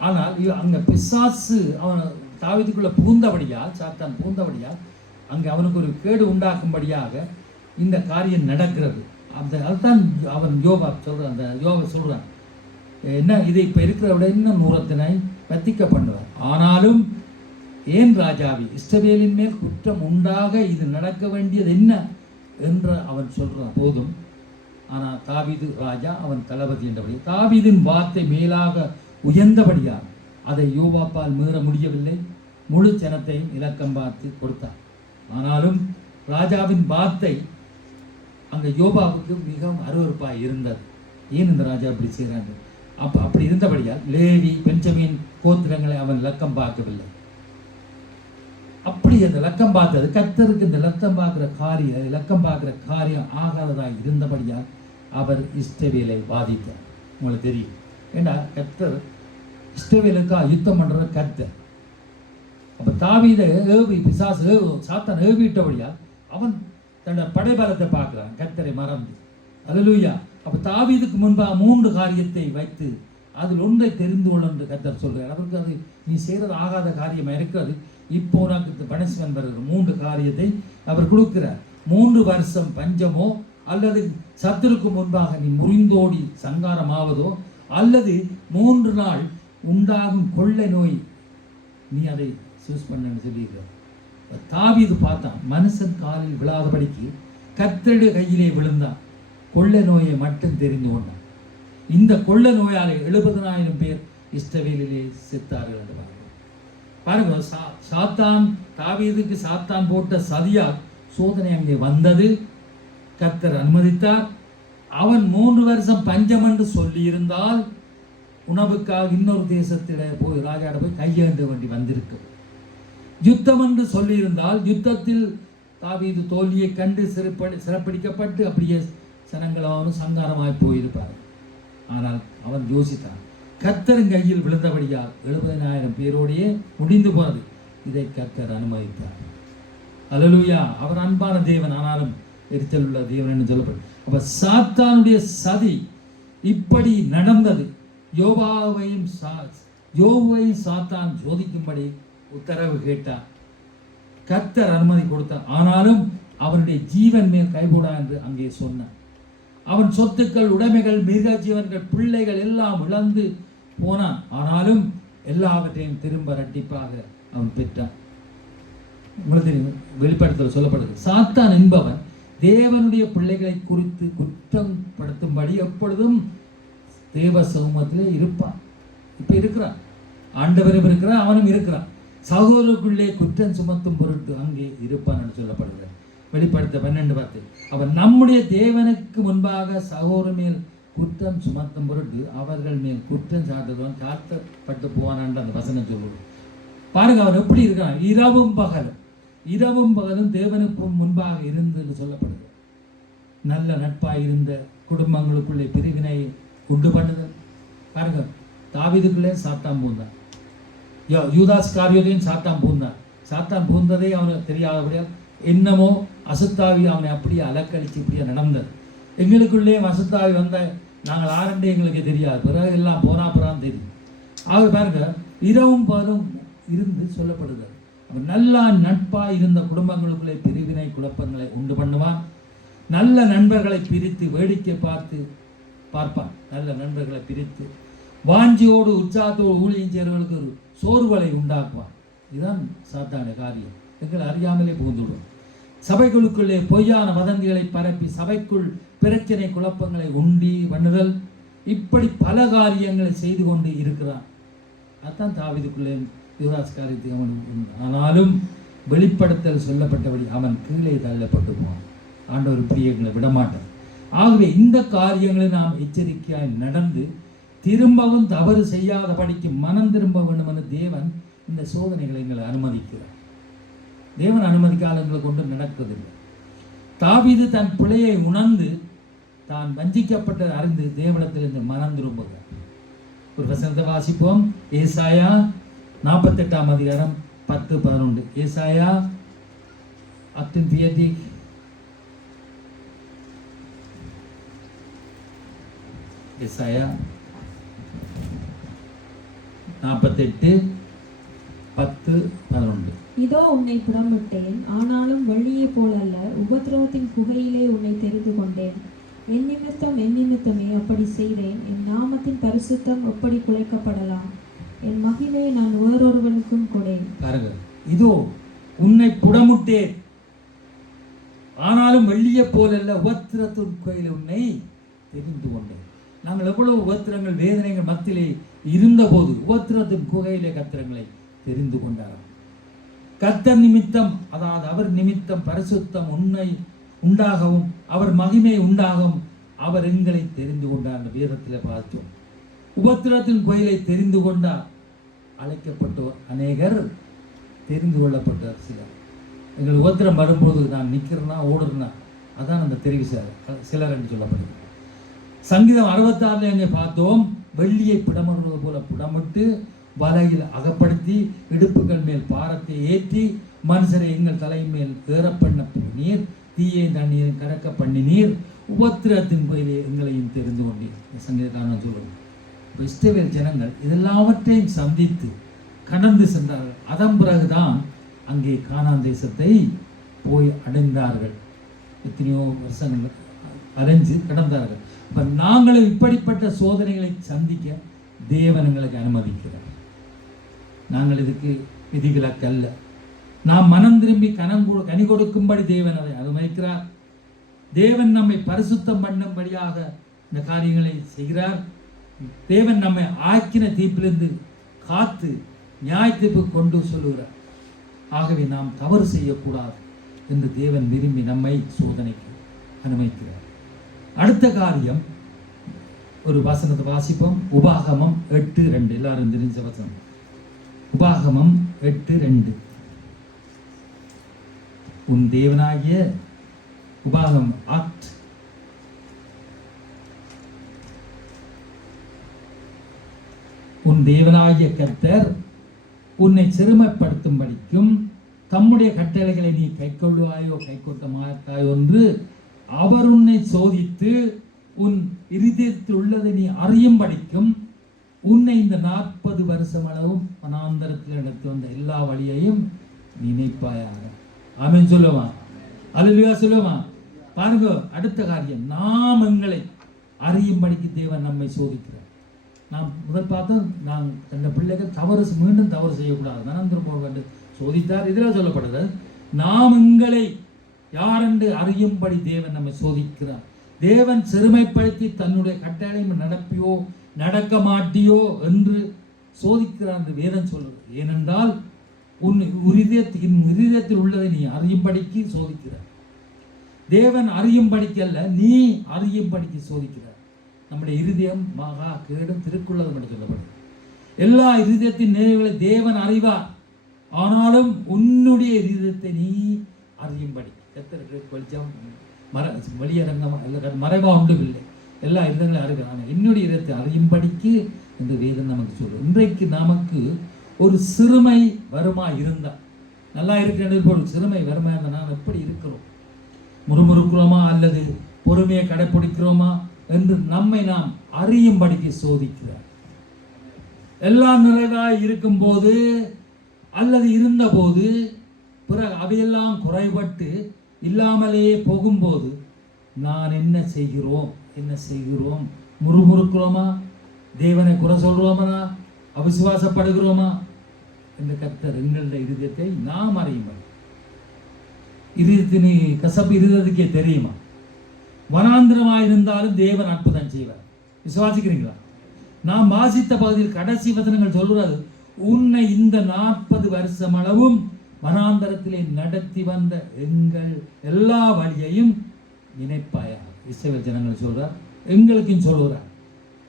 ஆனால் அங்க பிசாசு அவன் தாவீதுக்குள்ள புகுந்தபடியால், சாத்தான் புகுந்தபடியால் அங்கே அவனுக்கு ஒரு கேடு உண்டாக்கும்படியாக இந்த காரியம் நடக்கிறது. அதுதான் அவன் யோவாப் சொல்கிறான். அந்த யோவாப் சொல்கிறான், என்ன இது இப்போ இருக்கிற விட இன்னும் நூறத்தினை வர்த்திக்க பண்ணுவார். ஆனாலும் ஏன் ராஜாவி, இஸ்ரவேலின் மேல் குற்றம் உண்டாக இது நடக்க வேண்டியது என்ன என்று அவன் சொல்கிறான் போதும். ஆனால் தாவீது ராஜா, அவன் தளபதி என்றபடி தாவீதின் வார்த்தை மேலாக உயர்ந்தபடியால் அதை யோவாப்பால் மீற முடியவில்லை. முழு ஜனத்தையும் இலக்கம் பார்த்து கொடுத்தார். ஆனாலும் ராஜாவின் வார்த்தை அங்கே யோவாவுக்கு மிகவும் அருவருப்பாக இருந்தது. ஏன் இந்த ராஜா அப்படி செய்கிறாங்க? அப்படி இருந்தபடியால் லேவி பெஞ்சமின் கோத்திரங்களை அவன் இலக்கம் பார்க்கவில்லை. அப்படி அந்த இலக்கம் பார்த்தது கர்த்தருக்கு இந்த இலக்கம் பார்க்கிற காரியம் ஆகாததாக இருந்தபடியால் அவர் இஸ்ரவேலை வாதித்தார். உங்களுக்கு தெரியும், ஏன்னா கர்த்தர் இஸ்ரவேலுக்காக யுத்தம் பண்ற கர்த்தர். அப்ப தாவீதை ஏவி பிசாசு சாத்தான் ஏவிட்டபடியால் அவன் தன்னோட படைபலத்தை பார்க்கிறான், கர்த்தரை மறந்து. அல்லேலூயா. அப்ப தாவீதுக்கு முன்பாக 3 காரியத்தை வைத்து அதில் ஒன்றை தெரிந்து கொள்ள என்று கர்த்தர் சொல்றார். அவருக்கு அது நீ செய்யறது ஆகாத காரியமா இருக்கிறது, இப்போ உனக்கு பனிஷ்மென்ட் வருகிற 3 காரியத்தை அவர் கொடுக்கிறார். 3 வருஷம் பஞ்சமோ, அல்லது சத்துருக்கு முன்பாக நீ முறிந்தோடி சங்காரமாவதோ, அல்லது 3 நாள் உண்டாகும் கொள்ளை நோய், நீ அதை சூஸ் பண்ணு சொல்லியிருக்க. தாவீது பார்த்தான், மனுஷன் காலில் விழாதபடிக்கு கர்த்தருடைய கையிலே விழுந்தான். கொள்ளை நோயை மட்டும் தெரிந்து கொண்டான். இந்த கொள்ளை நோயாளி 70,000 பேர் இஸ்ரவேலிலே செத்தார்கள் என்று பாருங்க. சாத்தான் தாவீதுக்கு சாத்தான் போட்ட சதியால் சோதனை அங்கே வந்தது. கர்த்தர் அனுமதித்தார். அவன் 3 வருஷம் பஞ்சம் என்று சொல்லி இருந்தால் உணவுக்காக இன்னொரு தேசத்தில போய் ராஜாட போய் கையேந்த வேண்டி வந்திருக்கு. யுத்தம் என்று சொல்லியிருந்தால் யுத்தத்தில் தாவீது தோல்வியை கண்டு சிறப்பிடிக்கப்பட்டு அப்படியே சனங்களாவனும் சங்காரமாய் போயிருப்பார். ஆனால் அவன் யோசித்தான், கர்த்தரின் கையில் விழுந்தபடியால் 70,000 பேரோடையே முடிந்து போனது. இதை கர்த்தர் அனுமதித்தார். அல்லேலூயா. அவர் அன்பான தேவன், ஆனாலும் எரிச்சல் உள்ள தேவன் என்று சொல்லப்படும். அப்ப சாத்தானுடைய சதி இப்படி நடந்தது. யோவாவையும் சாத்தான் சோதிக்கும்படி உத்தரவு கேட்டார். கர்த்தர் அனுமதி கொடுத்தார். ஆனாலும் அவனுடைய ஜீவன் மேல் கைகூடா என்று அங்கே சொன்னார். அவன் சொத்துக்கள், உடைமைகள், மிருக ஜீவன்கள், பிள்ளைகள் எல்லாம் இழந்து போனான். ஆனாலும் எல்லாவற்றையும் திரும்ப இரட்டிப்பாக அவன் பெற்றான். உங்களுக்கு தெரியும், வெளிப்படுத்தல் சொல்லப்படுது, சாத்தான் என்பவன் தேவனுடைய பிள்ளைகளை குறித்து குற்றம் படுத்தும்படி எப்பொழுதும் தேவ சமூகத்திலே இருப்பான். இப்ப இருக்கிறான், ஆண்டவரும் இருக்கிறான், அவனும் இருக்கிறான். சகோதரருக்குள்ளே குற்றம் சுமத்தும் பொருட்டு அங்கே இருப்பான் என்று சொல்லப்படுகிறது. வெளிப்படுத்த 12:10. அவன் நம்முடைய தேவனுக்கு முன்பாக சகோதரர் மேல் குற்றம் சுமத்தும் பொருட்டு அவர்கள் மேல் குற்றம் சாட்டுவன் காட்டப்பட்டு போவான் என்று அந்த வசனம் சொல்லுவது. பாருங்க, அவன் எப்படி இருக்கான். இரவும் பகலும் தேவனுக்கு முன்பாக இருந்து என்று சொல்லப்படுது. நல்ல நட்பாக இருந்த குடும்பங்களுக்குள்ளே பிரிவினை உண்டு பண்ணுதல். பாருங்க, தாவீதுக்குள்ளே சாத்தான் பூந்தான், யூதாஸ் காரியோதையும் சாத்தான் பூந்தான். சாத்தான் பூந்ததே அவனுக்கு தெரியாதபடியால் என்னமோ அசுத்தாவி அவனை அப்படியே அலக்கழிச்சு இப்படியே நடந்தது. எங்களுக்குள்ளே அசுத்தாவி வந்த நாங்கள் ஆரண்டே எங்களுக்கு தெரியாது, பிறகு எல்லாம் போனாப்புறான்னு தெரியும். ஆக பாருங்க, இரவும் பகலும் இருந்து சொல்லப்படுது. அவன் நல்லா நட்பாக இருந்த குடும்பங்களுக்குள்ளே பிரிவினை குழப்பங்களை உண்டு பண்ணுவான். நல்ல நண்பர்களை பிரித்து வேடிக்கை பார்ப்பான். நல்ல நண்பர்களை பிரித்து வாஞ்சியோடு உற்சாகத்தோடு ஊழியம் செய்கிறவர்களுக்கு ஒரு சோர்வலை உண்டாக்குவான். இதுதான் சாத்தான காரியம். எங்களை அறியாமலே புகுந்துவிடும். சபைகளுக்குள்ளே பொய்யான வதந்திகளை பரப்பி சபைக்குள் பிரச்சனை குழப்பங்களை உண்டி பண்ணுதல், இப்படி பல காரியங்களை செய்து கொண்டு இருக்கிறான். அதுதான் தாவீதுக்குள்ளே யூதாஸ் காரியத்துக்கு அவன். ஆனாலும் வெளிப்படுத்தல் சொல்லப்பட்டபடி அவன் கீழே தள்ளப்பட்டு போவான். ஆண்டவர் பிரியங்களை விடமாட்டான். ஆகவே இந்த காரியங்களை நாம் எச்சரிக்கையாய் நடந்து திரும்பவும் தவறு செய்யாதபடிக்கு மனம் திரும்ப வேண்டும் என்று தேவன் இந்த சோதனைகளை எங்களை அனுமதிக்கிறார். தேவன் அனுமதிக்காலங்களை கொண்டு நடப்பதில்லை. தாவீது தன் பிழையை உணர்ந்து தான் வஞ்சிக்கப்பட்டதை அறிந்து தேவனிடத்திலிருந்து மனம் திரும்புகிறார். ஒரு வசனத்தை வாசிப்போம். ஏசாயா 48 அதிகாரம் 10-11. ஏசாயா அத்தின் தியதி ஏசாயா 48:10-11. இதோ உன்னை புடமிட்டேன், ஆனாலும் வள்ளியை போலல்ல, உபத்திரவத்தின் புகையிலே உன்னை தெரிந்து கொண்டேன். என் நிமித்தமே அப்படி செய்தேன். என் நாமத்தின் பரிசுத்தம் எப்படி குலைக்கப்படலாம்? என் மகிமையை நான் வேறொருவனுக்கும் கொடேன். பாருங்க, இதோ உன்னை புடமுட்டேன், ஆனாலும் வெள்ளியை போலல்ல, உபத்திரத்தின் புகையிலே உன்னை தெரிந்து கொண்டேன். நாங்கள் எவ்வளவு உபத்திரங்கள் வேதனைகள் மத்தியிலே இருந்தபோது உபத்திரத்தின் குகையிலே கத்திரங்களை தெரிந்து கொண்டாராம். கர்த்தர் நிமித்தம், அதாவது அவர் நிமித்தம் பரிசுத்தம் உண்மை உண்டாகவும் அவர் மகிமை உண்டாகவும் அவர் எங்களை தெரிந்து கொண்டார். வேதத்தில் பார்த்தோம். உபத்திரத்தின் கோயிலை தெரிந்து கொண்டார். அழைக்கப்பட்டோர் அநேகர், தெரிந்து கொள்ளப்பட்டார் சிலர். எங்கள் உபத்திரம் வரும்போது நான் நிற்கிறேன்னா ஓடுறேன்னா அதான் அந்த தெரிவு சிலர் என்று சொல்லப்படுது. சங்கீதம் 66 எங்கே பார்த்தோம், வெள்ளியை பிடமிடுவது போல புடமிட்டு வலையில் அகப்படுத்தி இடுப்புகள் மேல் பாரத்தை ஏற்றி மனுஷரை எங்கள் தலையின் மேல் ஏற பண்ண நீர், தீயை தண்ணீரை கறக்க பண்ணி நீர், உபத்திரத்தின் கோயிலே எங்களையும் தெரிந்து கொண்டீர். சங்கீதக்காரன் சொல்லுவோம். இஸ்ரவேல் ஜனங்கள் இதெல்லாவற்றையும் சந்தித்து கடந்து சென்றார்கள். அதன் பிறகுதான் அங்கே கானான் தேசத்தை போய் அடைந்தார்கள். எத்தனையோ வருஷங்கள் அலைஞ்சு கடந்தார்கள். இப்போ நாங்களும் இப்படிப்பட்ட சோதனைகளை சந்திக்க தேவன் எங்களுக்கு அனுமதிக்கிறார். நாங்கள் இதுக்கு விதிவிலக்கல்ல. நாம் மனம் திரும்பி கனி கொடுக்கும்படி தேவன் அதை அனுமதிக்கிறார். தேவன் நம்மை பரிசுத்தம் பண்ணும்படியாக இந்த காரியங்களை செய்கிறார். தேவன் நம்மை ஆக்கின தீப்பிலிருந்து காத்து நியாயத்தீர்ப்பு கொண்டு சொல்லுகிறார். ஆகவே நாம் தவறு செய்யக்கூடாது என்று தேவன் விரும்பி நம்மை சோதனைக்கு அனுமதிக்கிறார். அடுத்த காரியம், ஒரு வசனத்தை வாசிப்போம். உபாகமம் 8:2. எல்லாரும் தெரிஞ்ச வசனம். உபாகமம் 8:2. உன் தேவனாகிய உபாகமம் உன் தேவனாகிய கர்த்தர் உன்னை சிறுமைப்படுத்தும்படிக்கும் தம்முடைய கட்டளைகளை நீ கைக்கொள்வாயோ கைக்கொட்ட மாட்டாயோ என்று அவர் உன்னை சோதித்து உன் இருதயத்தில் உள்ளதை நீ அறியும்படிக்கும் உன்னை இந்த 40 வருஷம் அளவும் வனாந்தரத்தில் நடத்தி வந்த எல்லா வழியையும் நினைப்பாயாக. ஆமென் சொல்லுமா? அல்லேலூயா சொல்லுமா? பாருங்க, அடுத்த காரியம், நாம் எங்களை அறியும்படிக்கு தேவன் நம்மை சோதிக்கிறார். நாம் முதல் பார்த்தோம், நான் தன்னை பிள்ளைகள் மீண்டும் தவறு செய்யக்கூடாது, மனம் போக வேண்டும் சோதித்தார். இதில் சொல்லப்படுது, நாம் எங்களை யாரென்று அறியும்படி தேவன் நம்மை சோதிக்கிறார். தேவன் சிறுமைப்படுத்தி தன்னுடைய கட்டளையும் நடப்பியோ நடக்க மாட்டியோ என்று சோதிக்கிறார் என்று வேதம் சொல்றது. ஏனென்றால் உன் இருதயத்தில் உள்ளதை நீ அறியும்படிக்கு சோதிக்கிறார். தேவன் அறியும்படிக்கல்ல, நீ அறியும்படிக்கு சோதிக்கிறார். நம்முடைய இருதயம் மகா கேடும் திருக்குள்ளதும் என்று சொல்லப்படுது. எல்லா இருதயத்தின் நினைவுகளை தேவன் அறிவார். ஆனாலும் உன்னுடைய இருதயத்தை நீ அறியும்படி வெளிச்சம் வெளியரங்கம் மறைவா ஒன்றும் இல்லை, எல்லா இடங்களும் அறிகிறார். ஆனால் என்னுடைய இடத்தை அறியும்படிக்கு என்று வேதம் நமக்கு சொல்லும். இன்றைக்கு நமக்கு ஒரு சிறுமை வருமா இருந்தால் நல்லா இருக்கிறது போல் சிறுமை வருமா இருந்தால் நாம் எப்படி இருக்கிறோம், முறுமுறுக்கிறோமா அல்லது பொறுமையை கடைப்பிடிக்கிறோமா என்று நம்மை நாம் அறியும்படிக்கு சோதிக்கிறார். எல்லாம் நிறைவாய் இருக்கும்போது அல்லது இருந்தபோது பிறகு அவையெல்லாம் குறைபட்டு இல்லாமலேயே போகும்போது நான் என்ன செய்கிறோம் முறுமுறுக்கிறோமா தேவனை குறை சொல்றோமா, அவிசுவாசப்படுகிறோமா என்று கர்த்தர் எங்களுடைய இருதயத்தை நாம் அறியுமா. இருதயத்தின் கசப்பு இருதயத்துக்கே தெரியுமா. வனாந்திரமாயிருந்தாலும் தேவன் அற்புதம் செய்வார். விசுவாசிக்கிறீங்களா? நாம் வாசித்த பகுதியில் கடைசி வசனங்கள் சொல்றது, உன்னை இந்த 40 வருஷம் அளவும் வனாந்தரத்திலே நடத்தி வந்த எங்கள் எல்லா வழியையும் நினைப்பாயா. இஸ்ரவேல் ஜனங்கள் சொல்றார், எங்களுக்கும் சொல்லுறார்.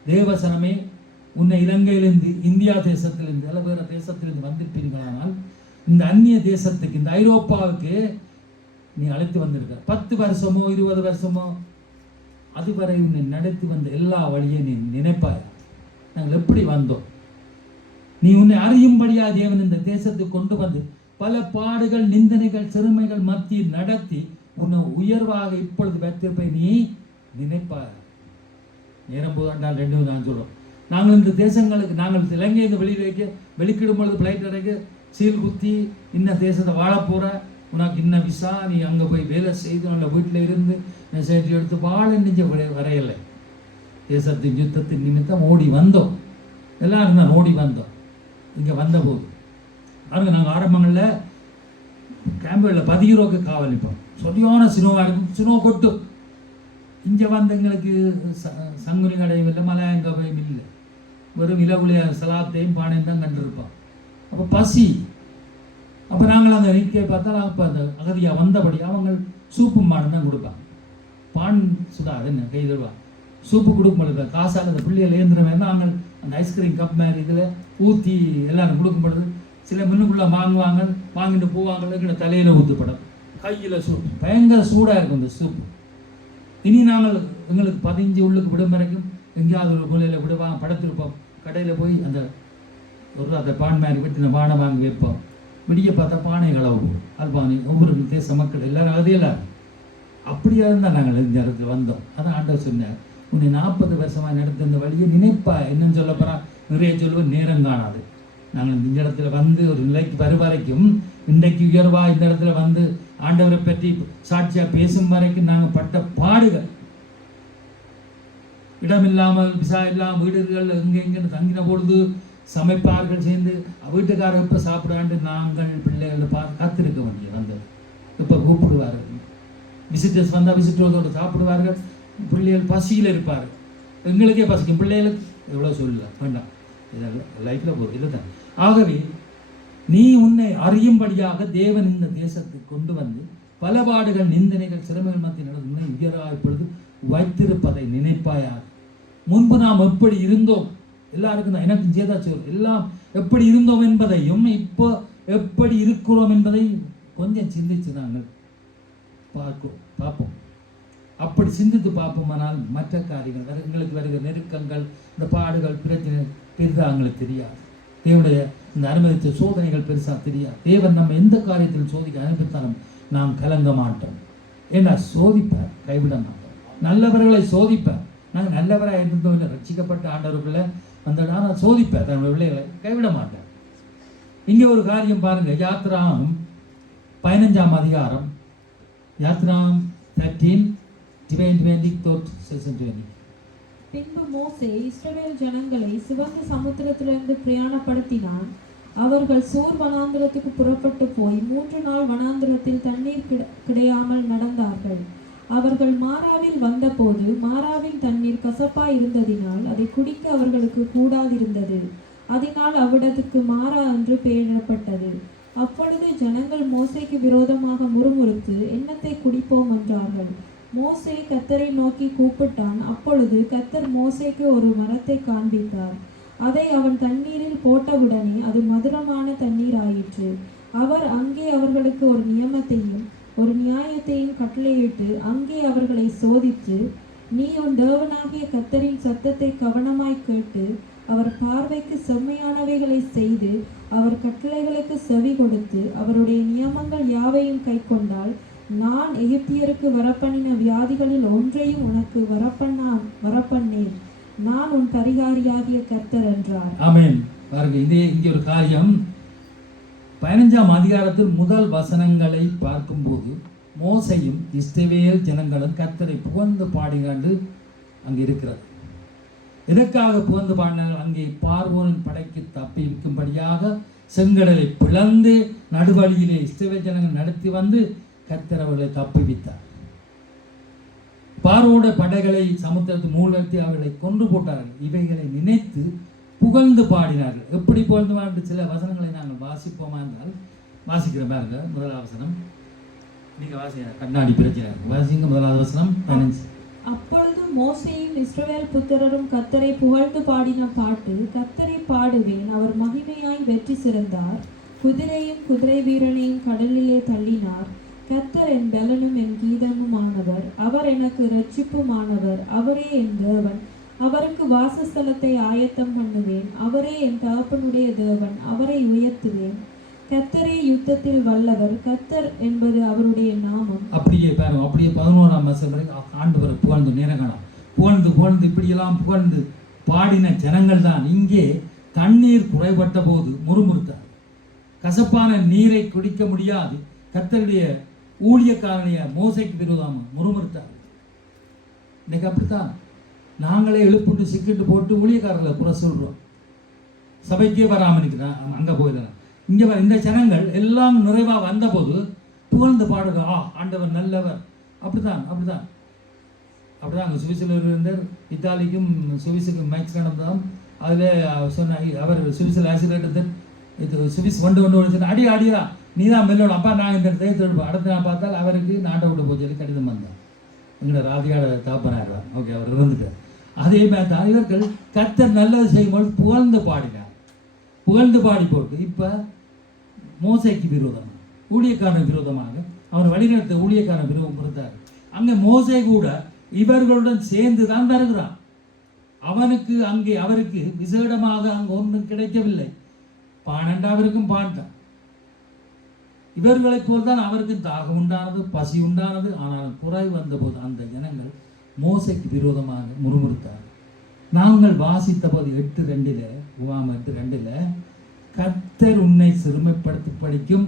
தேவசனமே, உன்னை இலங்கையிலிருந்து, இந்தியா தேசத்திலிருந்து, அல்ல வேற தேசத்திலிருந்து வந்திருப்பீர்களானால் இந்த அந்நிய தேசத்துக்கு, இந்த ஐரோப்பாவுக்கு நீ அழைத்து வந்திருக்க. 10 வருஷமோ 20 வருஷமோ அதுவரை உன்னை நடத்தி வந்த எல்லா வழியை நீ நினைப்பாயா. நாங்கள் எப்படி வந்தோம், நீ உன்னை அறியும்படியா தேவன் இந்த தேசத்துக்கு கொண்டு வந்து பல பாடுகள், நிந்தனைகள், சிறுமைகள் மத்தியில் நடத்தி உன்னை உயர்வாக இப்பொழுது வைத்திருப்பை நீ நினைப்பாயா. நேரம் போதாண்டால் 2 நான் சொல்றோம். நாங்கள் இந்த தேசங்களுக்கு, நாங்கள் இலங்கையிலிருந்து வெளிக்கிடும் பொழுது பிளைட் அடைக்க சீல் குத்தி, இன்ன தேசத்தை வாழ போற, உனக்கு இன்ன விசா, நீ அங்கே போய் வேலை செய்து நல்ல வீட்டில் இருந்து மெசேஜ் எடுத்து வாழ நெஞ்ச வரையலை. தேசத்தின் யுத்தத்தின் நிமித்தம் ஓடி வந்தோம், எல்லாரும் தான் ஓடி வந்தோம். இங்கே வந்தபோது பாருங்க, நாங்கள் ஆரம்பங்களில் கேம்புகளில் 10 ரூபாய்க்கு காவல் நிற்போம். சரியான சினோவாக இருக்கும், சினோ கொட்டும். இங்கே வந்து எங்களுக்கு சங்குனி கடையும் இல்லை, மலையங்கவையும் இல்லை, வெறும் இலவுளிய சலாத்தையும் பானையும் தான் கண்டிருப்போம். அப்போ பசி. அப்போ நாங்கள் அந்த நிற்க பார்த்தா அப்போ அந்த அகதியாக வந்தபடி அவங்க சூப்பு மாடு தான் கொடுப்பாங்க. பான் சுடாது என்ன கை தருவாங்க. சூப்பு கொடுக்கும் பொழுது காசால் அந்த பிள்ளைகள் ஏந்திரமே நாங்கள் அந்த ஐஸ்கிரீம் கப் மாதிரி இதில் ஊற்றி எல்லாரும் கொடுக்கும் பொழுது சில மின்னுக்குள்ளே வாங்குவாங்க, வாங்கிட்டு போவாங்க, எங்களை தலையில் ஊற்றுப்படும், கையில் சூப்பு பயங்கர சூடாக இருக்கும் இந்த சூப்பு. இனி நாங்கள் எங்களுக்கு 15 உள்ளுக்கு விடும் வரைக்கும் எங்கேயாவது ஒரு மூலையில் விடுவாங்க, படுத்திருப்போம். கடையில் போய் அந்த அந்த பான் மாதிரி வெட்டின பானை வாங்கி வைப்போம். விடிய பார்த்தா பானை களவு அல்பானி ஒவ்வொரு தேச மக்கள் எல்லாரும் அதையெல்லாம் அப்படியே இருந்தால் நாங்கள் இந்த இடத்துல வந்தோம். அதான் ஆண்டவர் சொன்னார், உன்னை 40 வருஷமாக நடத்த இந்த வழியை நினைப்பா. என்னன்னு சொல்ல போகிறா, நிறைய சொல்லுவோம், நேரம் காணாது. நாங்கள் இந்த இடத்துல வந்து ஒரு நிலைக்கு வரும் வரைக்கும், இன்றைக்கு உயர்வா இந்த இடத்துல வந்து ஆண்டவரை பற்றி சாட்சியாக பேசும் வரைக்கும் நாங்கள் பட்ட பாடுகள், இடம் இல்லாமல், விசா இல்லாமல், வீடுகள் எங்கெங்கன்னு தங்கின பொழுது சமைப்பார்கள் சேர்ந்து, வீட்டுக்காரர் இப்போ சாப்பிடாண்டு நாங்கள் பிள்ளைகள் காத்திருக்க வேண்டிய வந்தது. இப்போ கூப்பிடுவார்கள், விசிட்டர்ஸ் வந்தால் விசிட்டர்ஸோடு சாப்பிடுவார்கள், பிள்ளைகள் பசியில் இருப்பார்கள். எங்களுக்கே பசிக்கும், பிள்ளைகளுக்கு எவ்வளோ சொல்லல வேண்டாம், இதெல்லாம் லைஃப்பில் போகுது இதுதான். ஆகவே நீ உன்னை அறியும்படியாக தேவன் இந்த தேசத்துக்கு கொண்டு வந்து பல பாடுகள், நிந்தனைகள், சிரமங்கள் மத்திய நடந்து உயராக இப்பொழுது வைத்திருப்பதை நினைப்பாயாக. முன்பு நாம் எப்படி இருந்தோம், எல்லாருக்கும் தான், எனக்கும் சேதாச்சோர் எல்லாம் எப்படி இருந்தோம் என்பதையும் இப்போ எப்படி இருக்கிறோம் என்பதை கொஞ்சம் சிந்திச்சு நாங்கள் பார்ப்போம். அப்படி சிந்தித்து பார்ப்போமானால் மற்ற காரியங்கள், எங்களுக்கு வருகிற நெருக்கங்கள், இந்த பாடுகள், பிரச்சனை பெரிதாக எங்களுக்கு தெரியாது. தேவனுடைய இந்த அனுமதித்த சோதனைகள் பெருசாக தெரியாது. தேவன் நம்ம எந்த காரியத்தில் சோதிக்க அனுப்பித்தாலும் நாம் கலங்க மாட்டோம். ஏன்னா சோதிப்பார், கைவிட மாட்டோம். நல்லவர்களை சோதிப்பார். நாங்கள் நல்லவராக இருந்தோம், இல்லை ரட்சிக்கப்பட்ட ஆண்டவர்களை வந்தோம், ஆனால் சோதிப்பார் தன்னுடைய பிள்ளைகளை கைவிட மாட்டார். இங்கே ஒரு காரியம் பாருங்க, யாத்ராம் 15ஆம் அதிகாரம், யாத்ராம் 13:20. பின்பு மோசே இஸ்ரவேல் ஜனங்களை சிவந்த சமுத்திரத்திலிருந்து பிரயாணப்படுத்தினான். அவர்கள் சூர் வனாந்திரத்துக்கு புறப்பட்டு போய் 3 நாள் வனாந்திரத்தில் தண்ணீர் கிடையாமல் நடந்தார்கள். அவர்கள் மாராவில் வந்தபோது மாராவின் தண்ணீர் கசப்பாய் இருந்ததினால் அதை குடிக்க அவர்களுக்கு கூடாதிருந்தது. அதனால் அவ்விடத்துக்கு மாரா என்று பெயரிடப்பட்டது. அப்பொழுது ஜனங்கள் மோசேக்கு விரோதமாக முறுமுறுத்து என்னத்தை குடிப்போம் என்றார்கள். மோசே கர்த்தரை நோக்கி கூப்பிட்டான். அப்பொழுது கர்த்தர் மோசேக்கு ஒரு மரத்தை காண்பித்தார். அதை அவன் தண்ணீரில் போட்டவுடனே அது மதுரமான தண்ணீர் ஆயிற்று. அவர் அங்கே அவர்களுக்கு ஒரு நியமத்தையும் ஒரு நியாயத்தையும் கட்டளையிட்டு அங்கே அவர்களை சோதித்து, நீ உன் தேவனாகிய கர்த்தரின் சத்தத்தை கவனமாய் கேட்டு அவர் பார்வைக்கு செம்மையானவைகளை செய்து அவர் கட்டளைகளுக்கு செவி கொடுத்து அவருடைய நியமங்கள் யாவையும் கை கொண்டால் நான் எகிப்தியருக்கு வரப்பண்ணின வியாதிகளில் ஒன்றையும் உனக்கு வரப்பண்ணேன். நான் உன் பரிகாரியாகிய கர்த்தர் என்றார். ஆமென். பாருங்க, இங்கே ஒரு காரியம் 15ஆம் அதிகாரத்தில் முதல் வசனங்களை பார்க்கும்போது மோசையும் இஸ்ரவேல் ஜனங்களும் கர்த்தரை புகழ்ந்து பாடிக்காண்டு அங்கே இருக்கிறது. எதற்காக புகழ்ந்து பாடினார்கள்? அங்கே பார்வோனின் படைக்கு தப்பி இருக்கும்படியாக செங்கடலை பிளந்து நடுவழியிலே இஸ்ரவேல் ஜனங்கள் நடத்தி வந்து கர்த்தர் அவர்களை தப்புவித்தார். பார்வோட படைகளை சமுத்திரத்து மூழ்கி அவர்களை கொன்று போட்டார்கள். இவைகளை நினைத்து புகழ்ந்து பாடினார்கள். எப்படி புகழ்ந்து பாடிட்டு சில வசனங்களை நாங்கள் வாசிப்போமா என்றால் வாசிக்கிற பாருங்க. முதலாவது வசனம் நீங்க வாசிங்க, கண்ணாடி பிரச்சனை வாசிங்க. முதலாவது வசனம் 15. அப்பொழுது மோசேயும் இஸ்ரவேல் புத்திரரும் கர்த்தரை புகழ்ந்து பாடின பாட்டு, கர்த்தரை பாடுவேன், அவர் மகிமையாய் வெற்றி சிறந்தார், குதிரையும் குதிரை வீரனையும் கடலிலே தள்ளினார். கர்த்தர் என் பலனும் என் கீதமுமானவர், அவர் எனக்கு இரட்சிப்புமானவர், அவரே என் தேவன், அவருக்கு வாசஸ்தலத்தை ஆயத்தம் பண்ணுவேன், அவரே என் தகப்பனுடைய தேவன், அவரை உயர்த்துவேன். கர்த்தரே யுத்தத்தில் வல்லவர், கர்த்தர் என்பது அவருடைய நாமம். அப்படியே பாருங்க, அப்படியே 11ஆம் வசனம் வரைக்கும் ஆண்டவரை புகழ்ந்து நேரங்களாம் புகழ்ந்து இப்படியெல்லாம் புகழ்ந்து பாடின ஜனங்கள் தான் இங்கே தண்ணீர் குறைபட்ட போது முறுமுறுத்தார். கசப்பான நீரை குடிக்க முடியாது கர்த்தருடைய ஊழியக்காரனைய மோசைக்கு விரோதமாக முறுமுறுத்தார். இன்னைக்கு அப்படித்தான் நாங்களே எழுப்புட்டு சிக்கிட்டு போட்டு ஊழியக்காரர்களை குறை சொல்றோம். சபைக்கே வராமல் இருக்கிறான், அங்கே போயிடலாம். இங்கே இந்த ஜனங்கள் எல்லாம் நிறைவாக வந்தபோது புகழ்ந்து பாடுங்க, ஆண்டவர் நல்லவர். அப்படிதான் அங்கே சுவிஸில் இருந்தார். இத்தாலிக்கும் சுவிஸுக்கும் மேட்ச் நடந்ததான். அதில் சொன்ன அவர் சுவிஸில் ஆக்சிடென்ட் இது சுவிஸ் ஒன்று அடியா நீ தான் மெல்லோட அப்பா நான் இந்த தேர்தெடுப்போம். அடுத்த நான் பார்த்தால் அவருக்கு நாட்டை விட்டு போச்சு கடிதம் வந்தேன். எங்களோட ராதிகாட தாப்பனாடுறான். ஓகே, அவர் இருந்துட்டார். அதே மாதிரி தான் இவர்கள் கர்த்தர் நல்லது செய்யும்போது புகழ்ந்து பாடினார். புகழ்ந்து பாடி போட்டு இப்போ மோசைக்கு விரோதமாக ஊழியக்காரன் விரோதமாக அவர் வழிநடத்த ஊழியக்காரன் விரோதம் கொடுத்தார். அங்கே மோசை கூட இவர்களுடன் சேர்ந்து தான் வருகிறான். அவருக்கு விசேடமாக அங்கே ஒன்றும் கிடைக்கவில்லை. 12 பாண்டான். இவர்களைப் போல்தான் அவருக்கு தாகம் உண்டானது, பசி உண்டானது. ஆனால் குறை வந்தபோது அந்த ஜனங்கள் மோசைக்கு விரோதமாக முறுமுறுத்தார். நாங்கள் வாசித்த போது 8:2 கர்த்தர் உன்னை சிறுமைப்படுத்தி படிக்கும்,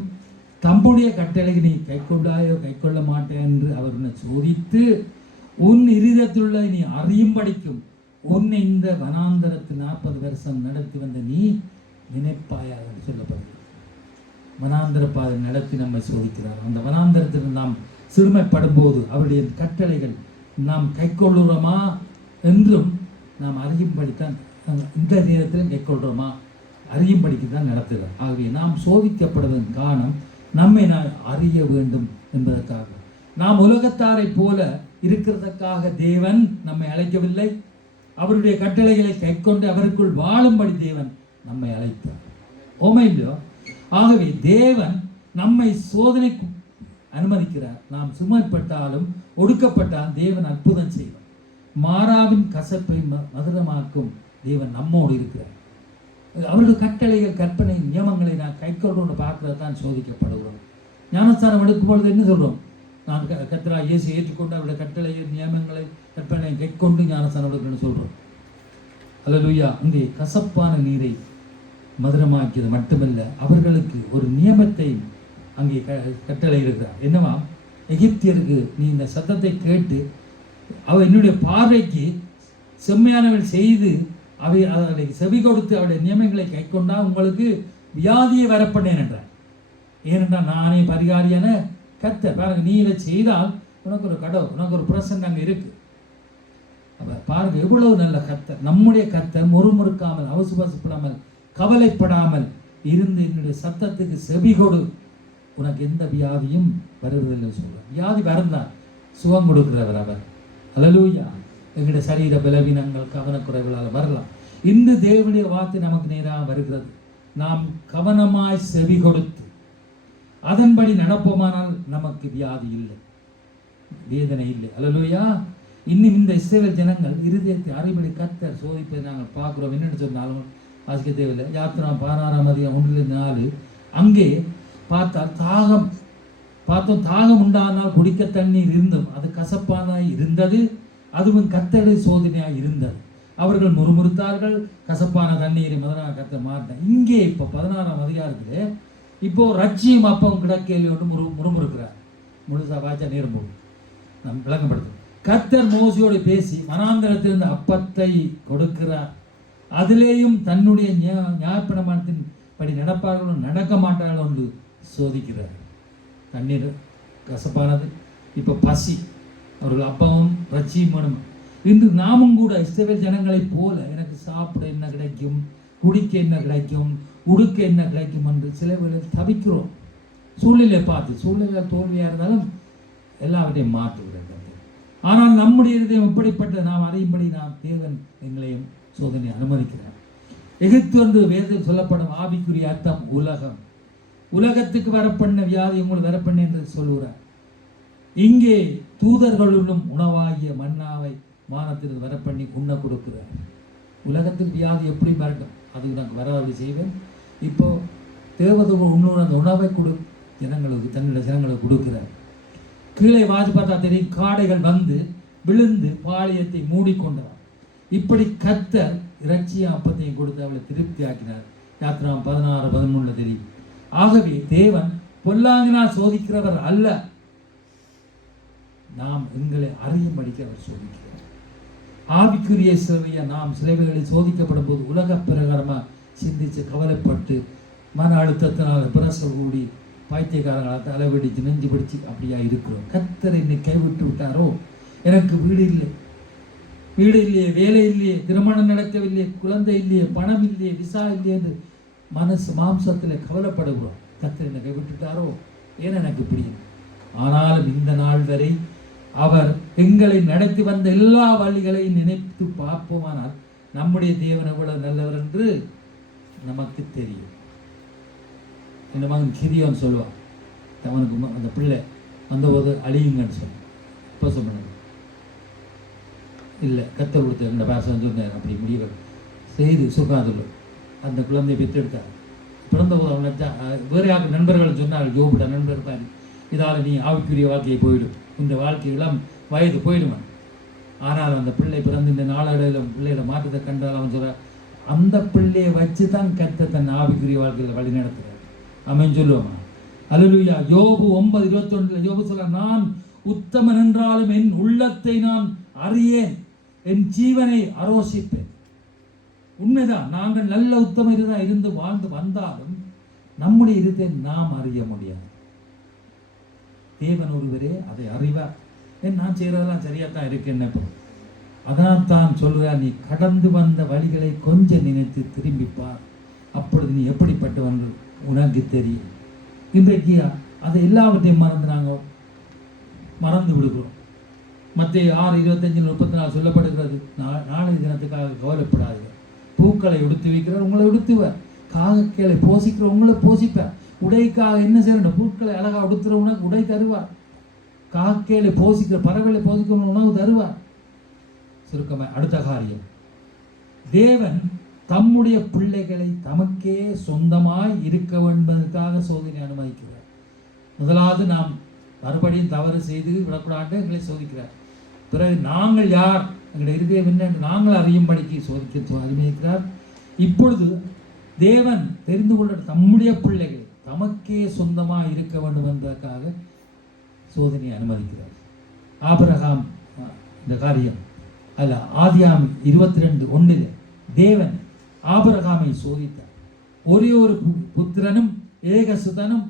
தம்முடைய கட்டளை நீ கை கொண்டாயோ கை கொள்ள மாட்டேன் என்று அவர் உன்னை சோதித்து உன் இருதயத்திலுள்ள நீ அறியும் படிக்கும், உன்னை இந்த வனாந்தரத்தில் 40 வருஷம் நடத்தி வந்த நீ நினைப்பாயாக சொல்லப்படுகிறது. வனாந்தர பாதை நடத்தி நம்மை சோதிக்கிறார். அந்த வனாந்தரத்தில் நாம் சிறுமைப்படும் போது அவருடைய கட்டளைகள் நாம் கை கொள்ளுறோமா என்றும் நாம் அறியும்படித்தான் இந்த நேரத்தில் கை கொள்கிறோமா அறியும்படிக்கு தான் நடத்துகிறார். ஆகவே நாம் சோதிக்கப்படுவதன் காரணம் நம்மை நான் அறிய வேண்டும் என்பதற்காக. நாம் உலகத்தாரை போல இருக்கிறதுக்காக தேவன் நம்மை அழைக்கவில்லை. அவருடைய கட்டளைகளை கை கொண்டு அவருக்குள் வாழும்படி தேவன் நம்மை அழைத்தார். ஓமை இல்லையோ? ஆகவே தேவன் நம்மை சோதனைக்கு அனுமதிக்கிறார். நாம் சுமைப்பட்டாலும் ஒடுக்கப்பட்டாலும் தேவன் அற்புதம் செய்வார். மாறாவின் கசப்பை மதுரமாக்கும் தேவன் நம்மோடு இருக்கிறார். அவருடைய கட்டளைகள் கற்பனை நியமங்களை நான் கை கொள்றோன்னு பார்க்கறது தான் சோதிக்கப்படுகிறோம். ஞானஸ்தானம் எடுக்கும் பொழுது என்ன சொல்றோம்? நான் கர்த்தரா இயேசு ஏற்றுக்கொண்டு அவருடைய கட்டளை நியமங்களை கற்பனை கை கொண்டு ஞானஸ்தானம் எடுக்கணும்னு சொல்றோம். அல்லேலூயா. அங்கே கசப்பான நீரை மதுரமாக்கியது மட்டுமல்ல, அவர்களுக்கு ஒரு நியமத்தை அங்கே கட்டளை இருக்கிறார். என்னவா? எகிப்தியருக்கு நீ இந்த சத்தத்தை கேட்டு அவள் என்னுடைய பார்வைக்கு செம்மையானவள் செய்து அவளை செவி கொடுத்து அவருடைய நியமங்களை கை கொண்டா உங்களுக்கு வியாதியை வரப்பண்ணேன் என்றார். ஏனென்றால் நானே பரிகாரியான கர்த்தர். பாருங்க, நீ இதை செய்தால் உனக்கு ஒரு கடவுள், உனக்கு ஒரு பிரசன்னம் அங்கே இருக்கு. பாருங்க எவ்வளவு நல்ல கர்த்தர். நம்முடைய கர்த்தர் முறுமுறுக்காமல் அவசுபடாமல் கவலைப்படாமல் இருந்து என்னுடைய சத்தத்துக்கு செவி கொடு, உனக்கு எந்த வியாதியும் வருவதில்லை சொல்ற. வியாதி வரந்தார் சுகம் கொடுக்கிறவர் அவர். அல்லேலூயா. எங்களுடைய சரீர பலவீனங்கள் கவனக்குறைகளால் வரலாம். இன்று தேவனுடைய வார்த்தை நமக்கு நேராக வருகிறது. நாம் கவனமாய் செவி கொடுத்து அதன்படி நடப்போமானால் நமக்கு வியாதி இல்லை, வேதனை இல்லை. அல்லேலூயா. இன்னும் இந்த இஸ்ரவேல் ஜனங்கள் இருதயத்தை அறிபடி கர்த்தர் சோதிப்பதை நாங்கள் பார்க்கிறோம். என்னென்னு சொன்னாலும் வாசிக்க தேவையில்லை. யாத்திரா 16:1-4 அங்கே பார்த்தால் தாகம் உண்டானால் குடிக்க தண்ணீர் இருந்தும் அது கசப்பானாய் இருந்தது, அதுவும் கர்த்தருடைய சோதனையாய் இருந்தது. அவர்கள் முறுமுறுத்தார்கள், கசப்பான தண்ணீரை முதலாக கர்த்தர் மாட்டார். இங்கே இப்போ 16ஆம் அதிகாரத்திலே இப்போ ரட்சியும் அப்பம் கிடக்கையில் முறுமுறுக்கிறார். முழுசா வாய்ச்சா நேரம் போகும். நம் விளங்கப்படுத்தும். கர்த்தர் மோசையோடு பேசி வனாந்தரத்திலிருந்து அப்பத்தை கொடுக்கிறார். அதிலேயும் தன்னுடைய ஞாபகத்தின் படி நடப்பார்களோ நடக்க மாட்டார்களோ என்று சோதிக்கிறார். தண்ணீர் கசப்பானது, இப்போ பசி, அவர்கள் அப்பவும் ரட்சியும் வேணும். இன்று நாமும் கூட இஸ்ரவேல் ஜனங்களைப் போல எனக்கு சாப்பிட என்ன கிடைக்கும், குடிக்க என்ன கிடைக்கும், உடுக்க என்ன கிடைக்கும் என்று சில வேளை தவிக்கிறோம். சூழ்நிலை பார்த்து, சூழ்நிலை தோல்வியாக இருந்தாலும் எல்லாவற்றையும் மாற்றுகிறது. ஆனால் நம்முடைய இதயம் எப்படிப்பட்ட நாம் அறியும்படி நாம் தேவன் எங்களையும் சோதனை அனுமதிக்கிறார். எகிப்து என்று வேதத்தில் சொல்லப்படும் ஆவிக்குரிய அர்த்தம் உலகம். உலகத்துக்கு வரப்பண்ண வியாதி உங்களுக்கு வரப்பண்ண என்று சொல்லுகிறார். இங்கே தூதர்களும் உணவாகிய மன்னாவை வானத்திற்கு வரப்பண்ணி உண்ண கொடுக்கிறார். உலகத்துக்கு வியாதி எப்படி வரட்டும், அதுக்கு நாங்கள் வரவாறு செய்வேன். இப்போ தேவதூர் உண்ணூர் அந்த உணவை ஜனங்களுக்கு, தன்னுடைய ஜனங்களுக்கு கொடுக்கிறார். கீழே வாசி பார்த்தா தெரியும், காடைகள் வந்து விழுந்து பாளையத்தை மூடிக்கொண்டார். இப்படி கர்த்தர் இறைச்சியும் அப்பத்தையும் கொடுத்து அவளை திருப்தி ஆக்கினார். யாத்திராம் 16:13 தெரியும். ஆகவே தேவன் பொல்லாங்கினால் சோதிக்கிறவர் அல்ல, நாம் எங்களை அறியும்படிக்கு அவர் சோதிக்கிறார். ஆவிக்குரிய சேவையை நாம் சிலைகளில் சோதிக்கப்படும் போது உலக பிரகாரமாக சிந்திச்சு கவலைப்பட்டு மன அழுத்தத்தினால் பிரசவ கூடி பைத்தியக்காரங்களால் தலைவடித்து நெஞ்சு பிடிச்சு அப்படியா இருக்கிறோம். கர்த்தர் என்னை கைவிட்டு விட்டாரோ, எனக்கு வீடு இல்லையே, வேலை இல்லையே, திருமணம் நடக்கவில்லையே, குழந்தை இல்லையே, பணம் இல்லையே, விசா இல்லையே என்று மனசு மாம்சத்தில் கவலைப்படுகிறோம். கர்த்தர் என்னை கைவிட்டுட்டாரோ, ஏன் எனக்கு பிடிக்கும். ஆனாலும் இந்த நாள் வரை அவர் எங்களை நடத்தி வந்த எல்லா வழிகளையும் நினைத்து பார்ப்போமானால் நம்முடைய தேவன் எவ்வளவு நல்லவர் என்று நமக்கு தெரியும். இந்த மகன் கிரியோன்னு சொல்லுவான், அவனுக்கு அந்த பிள்ளை வந்தபோது அழியுங்கன்னு சொல்லுவான். இப்போ சொன்னாங்க இல்லை, கத்தர் கொடுத்த இந்த பேசன்னு சொன்னார். அப்படி முடிவு செய்து சுகாதுள்ள அந்த குழந்தையை பெற்றெடுத்தார். பிறந்தபோது அவன் வேறு யாருக்கு நண்பர்கள் சொன்னார்கள், ஜோபிட்ட நண்பர் பாரு, இதால் நீ ஆவிக்குரிய வாழ்க்கையை போயிடும், இந்த வாழ்க்கையெல்லாம் வயது போயிடுவான். ஆனால் அந்த பிள்ளை பிறந்து இந்த நாளடைவில் பிள்ளையோட மாற்றத்தை கண்டால் அவன் சொல்கிறார், அந்த பிள்ளையை வச்சு தான் கத்த தன் ஆவிக்குரிய வாழ்க்கையில் வழி நடத்துகிறார். அவன் சொல்லுவான் அல்லேலூயா. யோபு 9:21 யோபு சொல்ல, நான் உத்தமன் என்றாலும் என் உள்ளத்தை நான் அறியேன், என் ஜீவனை ஆரோசிப்பேன். உண்மைதான், நாங்கள் நல்ல உத்தம இருந்து வாழ்ந்து வந்தாலும் நம்முடைய இருத்தை நாம் அறிய முடியாது. தேவன் ஒருவரே அதை அறிவார். நான் செய்கிறதெல்லாம் சரியாத்தான் இருக்கேன்னு. இப்போ அதனால் தான் சொல்கிறார், நீ கடந்து வந்த வழிகளை கொஞ்சம் நினைத்து திரும்பிப்பார், அப்பொழுது நீ எப்படிப்பட்டவன் உனக்கு தெரியும். இன்றைக்கு அதை எல்லாவற்றையும் மறந்து விடுகிறோம். மத்திய 6:25-34 சொல்லப்படுகிறது, நாளை தினத்துக்காக கவலைப்படாது. பூக்களை உடுத்தி வைக்கிறார், உங்களை உடுத்துவார். காகக்கைகளை போசிக்கிற உங்களை போசிப்பார். உடைக்காக என்ன செய்யணும், பூக்களை அழகாக உடுத்துற உனக்கு உடை தருவார். காக்கைகளை போசிக்கிற பறவைகளை போசிக்கிற உணவு தருவார். சுருக்கமாக அடுத்த காரியம், தேவன் தம்முடைய பிள்ளைகளை தமக்கே சொந்தமாய் இருக்க வேண்டுவதற்காக சோதனை அனுமதிக்கிறார். முதலாவது நாம் மறுபடியும் தவறு செய்து விடக்கூடாது எங்களை சோதிக்கிறார். பிறகு நாங்கள் யார், எங்களுடைய இருதயம் என்ன நாங்கள் அறியும்படிக்கு சோதிக்க அனுமதிக்கிறார். இப்பொழுது தேவன் தெரிந்து கொள்ள தம்முடைய பிள்ளைகள் தமக்கே சொந்தமாக இருக்க வேண்டும் என்பதற்காக சோதனை அனுமதிக்கிறார். ஆபிரகாம் இந்த காரியம் அல்ல, ஆதியாம் 22:1 தேவன் ஆபிரகாமை சோதித்தார். ஒரே ஒரு புத்திரனும் ஏகசுதனும்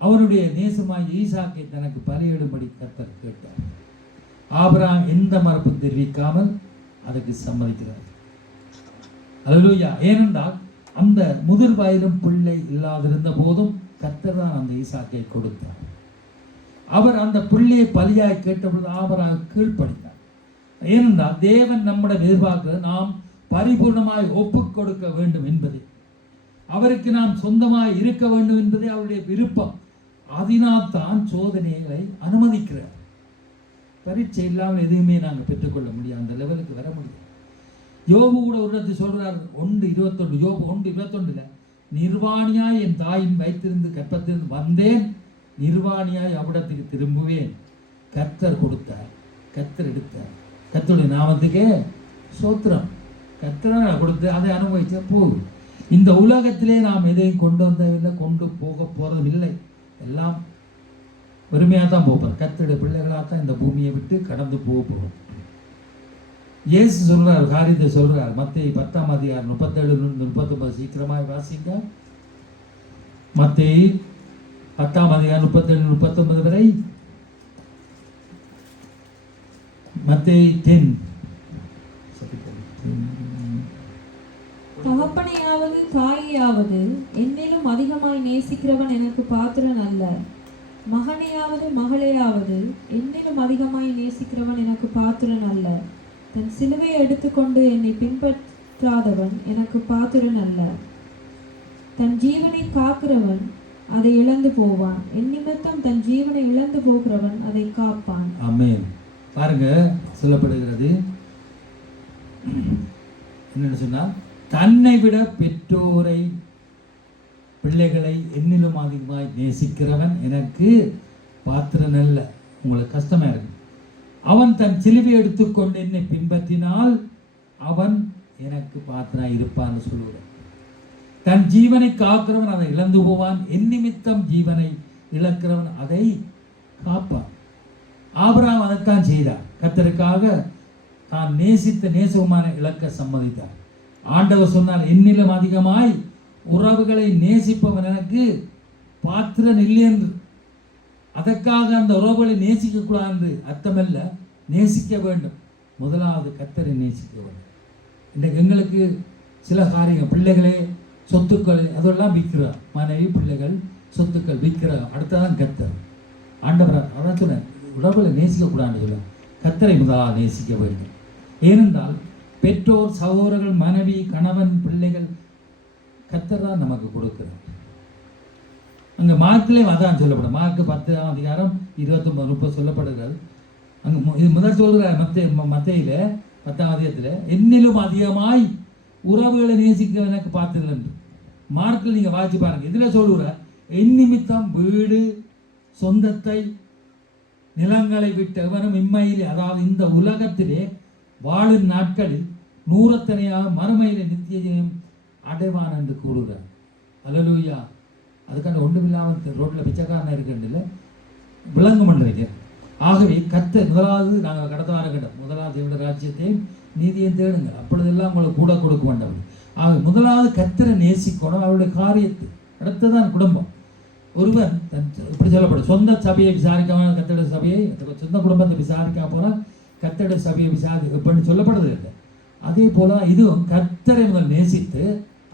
அவனுடைய நேசமாய் ஈசாக்கை தனக்கு பலியிடும்படி கர்த்தர் கேட்டார். ஆபிரகாம் எந்த மறுப்பும் தெரிவிக்காமல் அதற்கு சம்மதிக்கிறார். அல்லேலூயா. ஏனென்றால் அந்த முதிர் வயதும் பிள்ளை இல்லாதிருந்த போதும் கர்த்தர் தான் அந்த ஈசாக்கை கொடுத்தார். அவர் அந்த பிள்ளையை பலியாய் கேட்டபொழுது ஆபிரகாம் கீழ்ப்படித்தார். ஏனென்றால் தேவன் நம்முடைய எதிர்பார்க்கிறது நாம் பரிபூர்ணமாய் ஒப்புக் கொடுக்க வேண்டும் என்பதை, அவருக்கு நாம் சொந்தமாய் இருக்க வேண்டும் என்பதே அவருடைய விருப்பம். அதனால் தான் சோதனைகளை அனுமதிக்கிறார். பரீட்சை இல்லாமல் எதுவுமே நாங்கள் பெற்றுக்கொள்ள முடியாது, அந்த லெவலுக்கு வர முடியாது. யோபு கூட ஒரு இடத்துல சொல்றார், 1:21 யோபு 1:21 நிர்வாணியாய் என் தாயின் வைத்திருந்து கற்பத்திலிருந்து வந்தேன், நிர்வாணியாய் அவ்விடத்துக்கு திரும்புவேன். கர்த்தர் கொடுத்தார், கர்த்தர் எடுத்தார், கர்த்தருடைய நாமத்துக்கே சோத்திரம். கர்த்தர் கொடுத்து அதை அனுபவிச்ச போகுது. இந்த உலகத்திலே நாம் எதையும் கொண்டு வந்ததில்லை, கொண்டு போக போறதும் இல்லை. எல்லாம் பெருமையாக தான் போப்பார். கர்த்தருடைய பிள்ளைகளாக தான் இந்த பூமியை விட்டு கடந்து போகும். இயேசு சொல்றார், காரியத்தை சொல்றார். மத்தேயு 10:37-39 சீக்கிரமாக வாசிங்க. மத்தேயு 10:37-39 வரை. மத்தேயு 10. தகப்பனையாவது தாயையாவது என்னிலும் அதிகமாய் நேசிக்கிறவன் எனக்கு பாத்திரன் அல்ல. மகனையாவது மகளையாவது என்னிலும் அதிகமாய் நேசிக்கிறவன் எனக்கு பாத்திரன் அல்ல. தன் சிலுவையை எடுத்துக்கொண்டு என்னை பின்பற்றாதவன் எனக்கு பாத்திரன் அல்ல. தன் ஜீவனை காக்கிறவன் அதை இழந்து போவான். என் நிமித்தம் தன் ஜீவனை இழந்து போகிறவன் அதை காப்பான். ஆமென். பாருங்க, சொல்லப்படுகிறது என்னன்னு சொன்னா, தன்னை விட பெற்றோரை பிள்ளைகளை என்னிலும் அதிகமாய் நேசிக்கிறவன் எனக்கு பாத்திரன் அல்ல. உங்களுக்கு கஷ்டமா இருக்கு. அவன் தன் சிலுவை எடுத்துக்கொண்டு என்னை பின்பற்றினால் அவன் எனக்கு பாத்திரனாய் இருப்பான்னு சொல்லுவான். தன் ஜீவனை காக்கிறவன் அதை இழந்து போவான். என் நிமித்தம் ஜீவனை இழக்கிறவன் அதை காப்பான். ஆபிரகாம் அதைத்தான் செய்தார். கர்த்தருக்காக தான் நேசித்த நேசமான இழக்க சம்மதித்தார். ஆண்டவர் சொன்னார், என்னிலும் அதிகமாய் உறவுகளை நேசிப்பவன் எனக்கு பாத்திரன் இல்லை என்று. அதற்காக அந்த உறவுகளை நேசிக்க கூடாது என்று அர்த்தமல்ல, நேசிக்க வேண்டும். முதலாவது கர்த்தரை நேசிக்க வேண்டும். இன்றைக்கு எங்களுக்கு சில காரியங்கள், பிள்ளைகளே சொத்துக்கள் அதெல்லாம் விற்கிறார். மனைவி பிள்ளைகள் சொத்துக்கள் விற்கிறார். அடுத்ததான் கர்த்தர். ஆண்டவர் அதான் சொன்னார், உறவுகளை நேசிக்கக்கூடாதுன்னு சொல்ல, கர்த்தரை முதலாக நேசிக்க வேண்டும். ஏனென்றால் பெற்றோர், சகோதரர்கள், மனைவி, கணவன், பிள்ளைகள் கர்த்தர் தான் நமக்கு கொடுக்கிறார். அங்கே மார்க்கிலே அதான் சொல்லப்படும். மார்க் 10:29-30 சொல்லப்படுகிறது. அங்கே இது முதல் சொல்கிறார் மத்தேயில 10 என்னிலும் அதிகமாய் உறவுகளை நேசிக்க எனக்கு பார்த்ததில்லை என்று. மார்க்கில் நீங்கள் வாசிச்சு பாருங்க. இதில் சொல்லுகிறார், என் நிமித்தம் வீடு, சொந்தத்தை, நிலங்களை விட்டவனும் இம்மையிலே, அதாவது இந்த உலகத்திலே வாழும் நாட்களில் 100 மறுமையிலே நித்திய ஜெயம் அடைவான் என்று கூறுகிறார். அல்லேலூயா. அதுக்கான ஒன்றும் இல்லாமல் ரோட்டில் பிச்சைக்காரனாக இருக்கின்றன விளங்கும் என்று. ஆகவே கர்த்தர் முதலாவது, நாங்கள் கடந்த வாரம் கேட்டோம், முதலாவது தேவனுடைய ராஜ்யத்தையும் நீதியையும் தேடுங்க, அப்பொழுதெல்லாம் உங்களுக்கு கூட கொடுக்க வேண்டாம். ஆக முதலாவது கர்த்தரை நேசிக்கணும், அவருடைய காரியத்தை. அடுத்ததான் குடும்பம். ஒருவன் இப்படி சொல்லப்படும், சொந்த சபையை விசாரிக்காம கர்த்தருடைய சபையை, சொந்த குடும்பத்தை விசாரிக்காம போனால் கர்த்தருடைய சபையை விசாரி எப்படின்னு சொல்லப்படுது இல்லை. அதே போல இதுவும் கர்த்தரை முதல் நேசித்து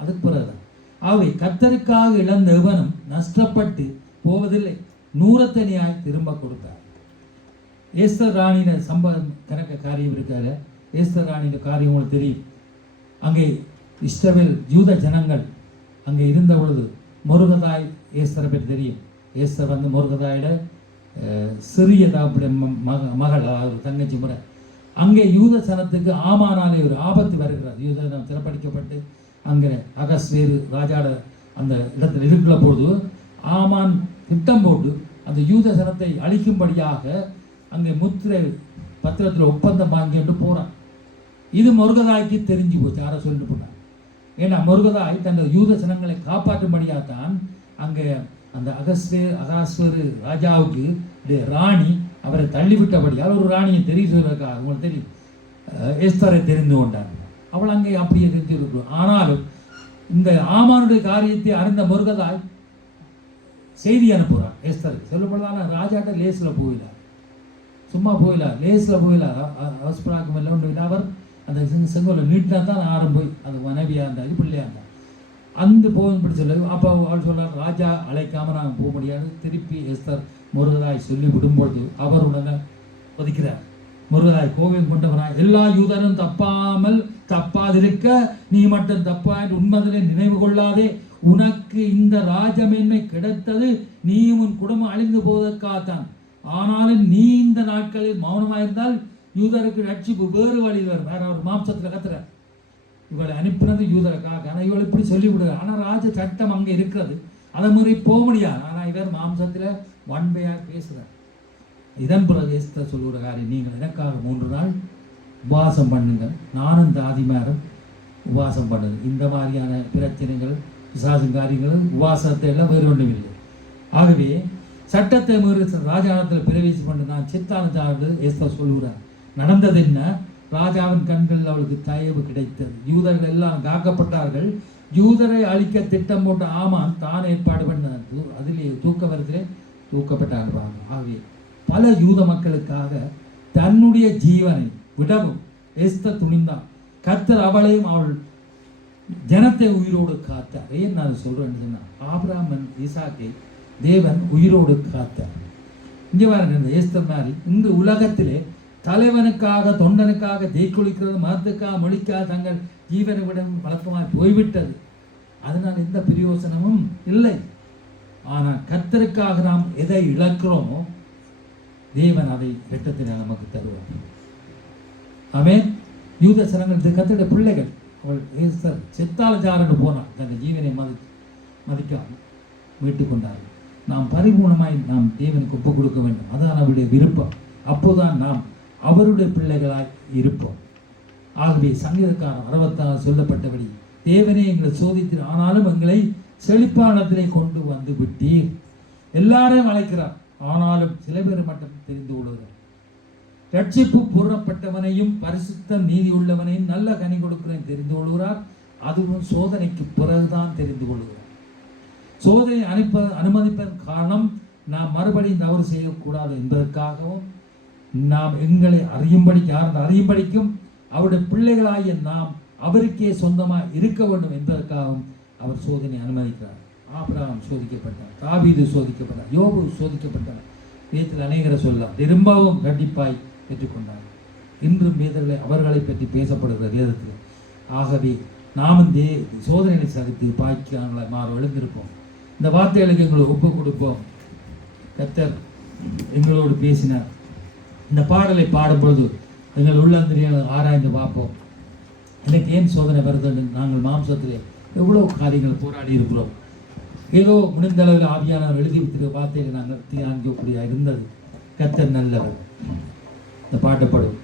அதுக்கு பிறகுதான். ஆகவே கர்த்தருக்காக இழந்த எவனும் நஷ்டப்பட்டு போவதில்லை, 100 திரும்ப கொடுத்தார். ஏஸ்தர் ராணியின கணக்க காரியம் இருக்காரு. ஏஸ்தர் ராணியின் காரியம் உங்களுக்கு தெரியும். அங்கே இஸ்ரவேல் யூத ஜனங்கள் அங்கே இருந்த பொழுது மொர்தெகாய் ஏஸ்தரை பற்றி தெரியும். ஏஸ்தர் வந்து மொர்தெகாயோட சிறிய மகள், அதாவது தங்கச்சி முறை. அங்கே யூத சனத்துக்கு ஆமானாலே ஒரு ஆபத்து வருகிறார். யூத சனம் சிறப்படிக்கப்பட்டு அங்கே அகஸ்வேரு ராஜாட அந்த இடத்தில் இருக்கிற பொழுது ஆமான் திட்டம் போட்டு அந்த யூத சனத்தை அழிக்கும்படியாக அங்கே முத்திரை பத்திரத்தில் ஒப்பந்தம் வாங்கிட்டு போகிறான். இது மொர்தெகாய்க்கு தெரிஞ்சு போச்சு. யாரை சொல்லிட்டு போனார். ஏன்னா மொர்தெகாய் தங்கள் யூத சனங்களை காப்பாற்றும்படியாகத்தான் அங்கே அந்த அகாஸ்வேரு ராஜாவுக்கு ராணி அவரை தள்ளிவிட்டபடியால் ஒரு ராணியை தெரிந்து சொல்வதற்காக, உங்களுக்கு தெரியும், எஸ்தரை தெரிந்து கொண்டார். அவள் அங்கே அப்படியே தெரிஞ்சு இருக்கிறோம். ஆனாலும் இந்த ஆமானுடைய காரியத்தை அறிந்த மொர்தெகாய் செய்தி அனுப்புகிறார் எஸ்தருக்கு. சொல்லப்படலான ராஜாட்ட லேஸில் போயிடார், சும்மா போயிடார், லேஸில் போயிடார். அவசராக்கம் இல்லை ஒன்று. அவர் அந்த செங்கோலை நீட்டினா தான் ஆரம் போய் அது மனைவியாக இருந்தார், பிள்ளையாக இருந்தார். அந்த போகும்படி சொல்லு. அப்போ அவள் சொல்கிறார், ராஜா அழைக்காமல் நாங்கள் போக முடியாது. திருப்பி எஸ்தர் மொர்தெகாய் சொல்லி விடும்பொழுது அவர் உடனே ஒதுக்கிறார். மொர்தெகாய் கோபம் கொண்டவனாய், எல்லா யூதனும் தப்பாதிருக்க நீ மட்டும் தப்பா என்று உண்மையிலே நினைவு கொள்ளாதே. உனக்கு இந்த ராஜமேன்மை கிடைத்தது நீயும் உன் குடும்பம் அழிந்து போவதற்காகத்தான். ஆனாலும் நீ இந்த நாட்களில் மௌனமாயிருந்தால் யூதருக்கு ரட்சிப்பு வேறு வழியில் வரும். வேற ஒரு மாம்சத்தில் கத்துற இவளை அனுப்பினது யூதருக்காக. ஆனால் இவள் இப்படி சொல்லிவிடுகிறார். ஆனால் ராஜ சட்டம் அங்கே இருக்கிறது, அதை முறை போக முடியாது. ஆனால் இவர் மாம்சத்தில் வன்மையாக பேசுகிறார். இதன் பிறகு எஸ்தர் சொல்லுகிற காரியம், நீங்கள் எனக்காக 3 நாள் உபவாசம் பண்ணுங்கள், நானும் தாதிமாரும் உபவாசம் பண்ணுது. இந்த மாதிரியான பிரச்சனைகள், பிசாசின் காரியங்கள், உபவாசத்தை எல்லாம் வேறு ஒன்றும் இல்லை. ஆகவே சட்டத்தை மீறி ராஜாவத்தில் பிரவேசி பண்ணி நான் சித்தானு எஸ்தர் சொல்லுகிறார். நடந்தது என்ன? ராஜாவின் கண்களில் அவளுக்கு தயவு கிடைத்தது. யூதர்கள் எல்லாம் காக்கப்பட்டார்கள். யூதரை அழிக்க திட்டம் போட்ட ஆமான் தான் ஏற்பாடு பண்ண அதிலே தூக்கவரத்திலே தூக்கப்பட்டார்கள். ஆகவே பல யூத மக்களுக்காக தன்னுடைய ஜீவனை விடவும் எஸ்தர் துணிந்தான். கர்த்தர் அவளையும் அவள் ஜனத்தை உயிரோடு காத்தார். ஏன் நான் சொல்றேன்னு சொன்னா, ஆபிரகாம் ஈசாக்கை தேவன் உயிரோடு காத்தார். இங்கே பாருங்க, எஸ்தர் மாதிரி இன்று உலகத்திலே தலைவனுக்காக தொண்டனுக்காக ஜெய்குளிக்கிறது, மதத்துக்காக மொழிக்காக தங்கள் ஜீவனை விட வழக்கமாக போய்விட்டது. அதனால் எந்த பிரயோசனமும் இல்லை. ஆனால் கர்த்தருக்காக நாம் எதை இழக்கிறோமோ தேவன் அதை இரட்டத்திலே நமக்கு தருவார். ஆமென். யூத சனங்கள் கர்த்தருடைய பிள்ளைகள். அவள் எஸ்தர் செத்தாலஜாரன்னு போனாள். தங்கள் ஜீவனை மதிக்காமல் மீட்டுக் கொண்டார்கள். நாம் பரிபூர்ணமாய் நாம் தேவனுக்கு ஒப்புக் கொடுக்க வேண்டும். அதான் அவருடைய விருப்பம். அப்போதான் நாம் அவருடைய பிள்ளைகளாய் இருப்போம். ஆகவே சங்கீதக்காரன் 66 சொல்லப்பட்டபடி தேவனே எங்களை சோதித்தீர், ஆனாலும் எங்களை செழிப்பானத்திலே கொண்டு வந்து விட்டீர். எல்லாரையும் அழைக்கிறார், ஆனாலும் சில பேர் மட்டும் தெரிந்து கொள்கிறார். ரட்சிப்பு பூர்ணப்பட்டவனையும் பரிசுத்த நீதி உள்ளவனையும் நல்ல கனி கொடுக்கிறேன் தெரிந்து கொள்கிறார். அதுவும் சோதனைக்கு பிறகுதான் தெரிந்து கொள்கிறார். சோதனை அனுமதிப்பதன் காரணம் நாம் மறுபடியும் தவறு செய்யக்கூடாது என்பதற்காகவும், நாம் எங்களை அறியும்படிக்கும் அவருடைய பிள்ளைகளாகிய நாம் அவருக்கே சொந்தமாக இருக்க வேண்டும் என்பதற்காகவும் அவர் சோதனை அனுமதிக்கிறார். ஆபிரகாம் சோதிக்கப்பட்டார், தாவீது சோதிக்கப்பட்டார், யோபு சோதிக்கப்பட்டார். வேதத்தில் அநேகரை சொல்லலாம். திரும்பவும் கண்டிப்பாய் பெற்றுக்கொண்டார். இன்றும் வேதங்களை அவர்களை பற்றி பேசப்படுகிற வேதத்தில். ஆகவே நாமும் சோதனைகளை சகித்து பாய்க்கானங்களாய் மாற எழுந்திருப்போம். இந்த வார்த்தைகளுக்கு எங்களை ஒப்பு கொடுப்போம். கர்த்தர் எங்களோடு பேசினார். இந்த பாடலை பாடும்பொழுது எங்கள் உள்ளந்திரியை ஆராய்ந்து பார்ப்போம். எனக்கு ஏன் சோதனை வருது? நாங்கள் மாம்சத்திலே எவ்வளோ காரியங்கள் போராடி இருக்கிறோம். ஏதோ முடிந்தளவில் ஆவியானவர் எழுதி வைத்திருக்கிற வார்த்தைகளை நாங்கள் தியானிக்கக்கூடிய இருந்தது. கர்த்தர் நல்லவர். இந்த பாட்டப்படும்.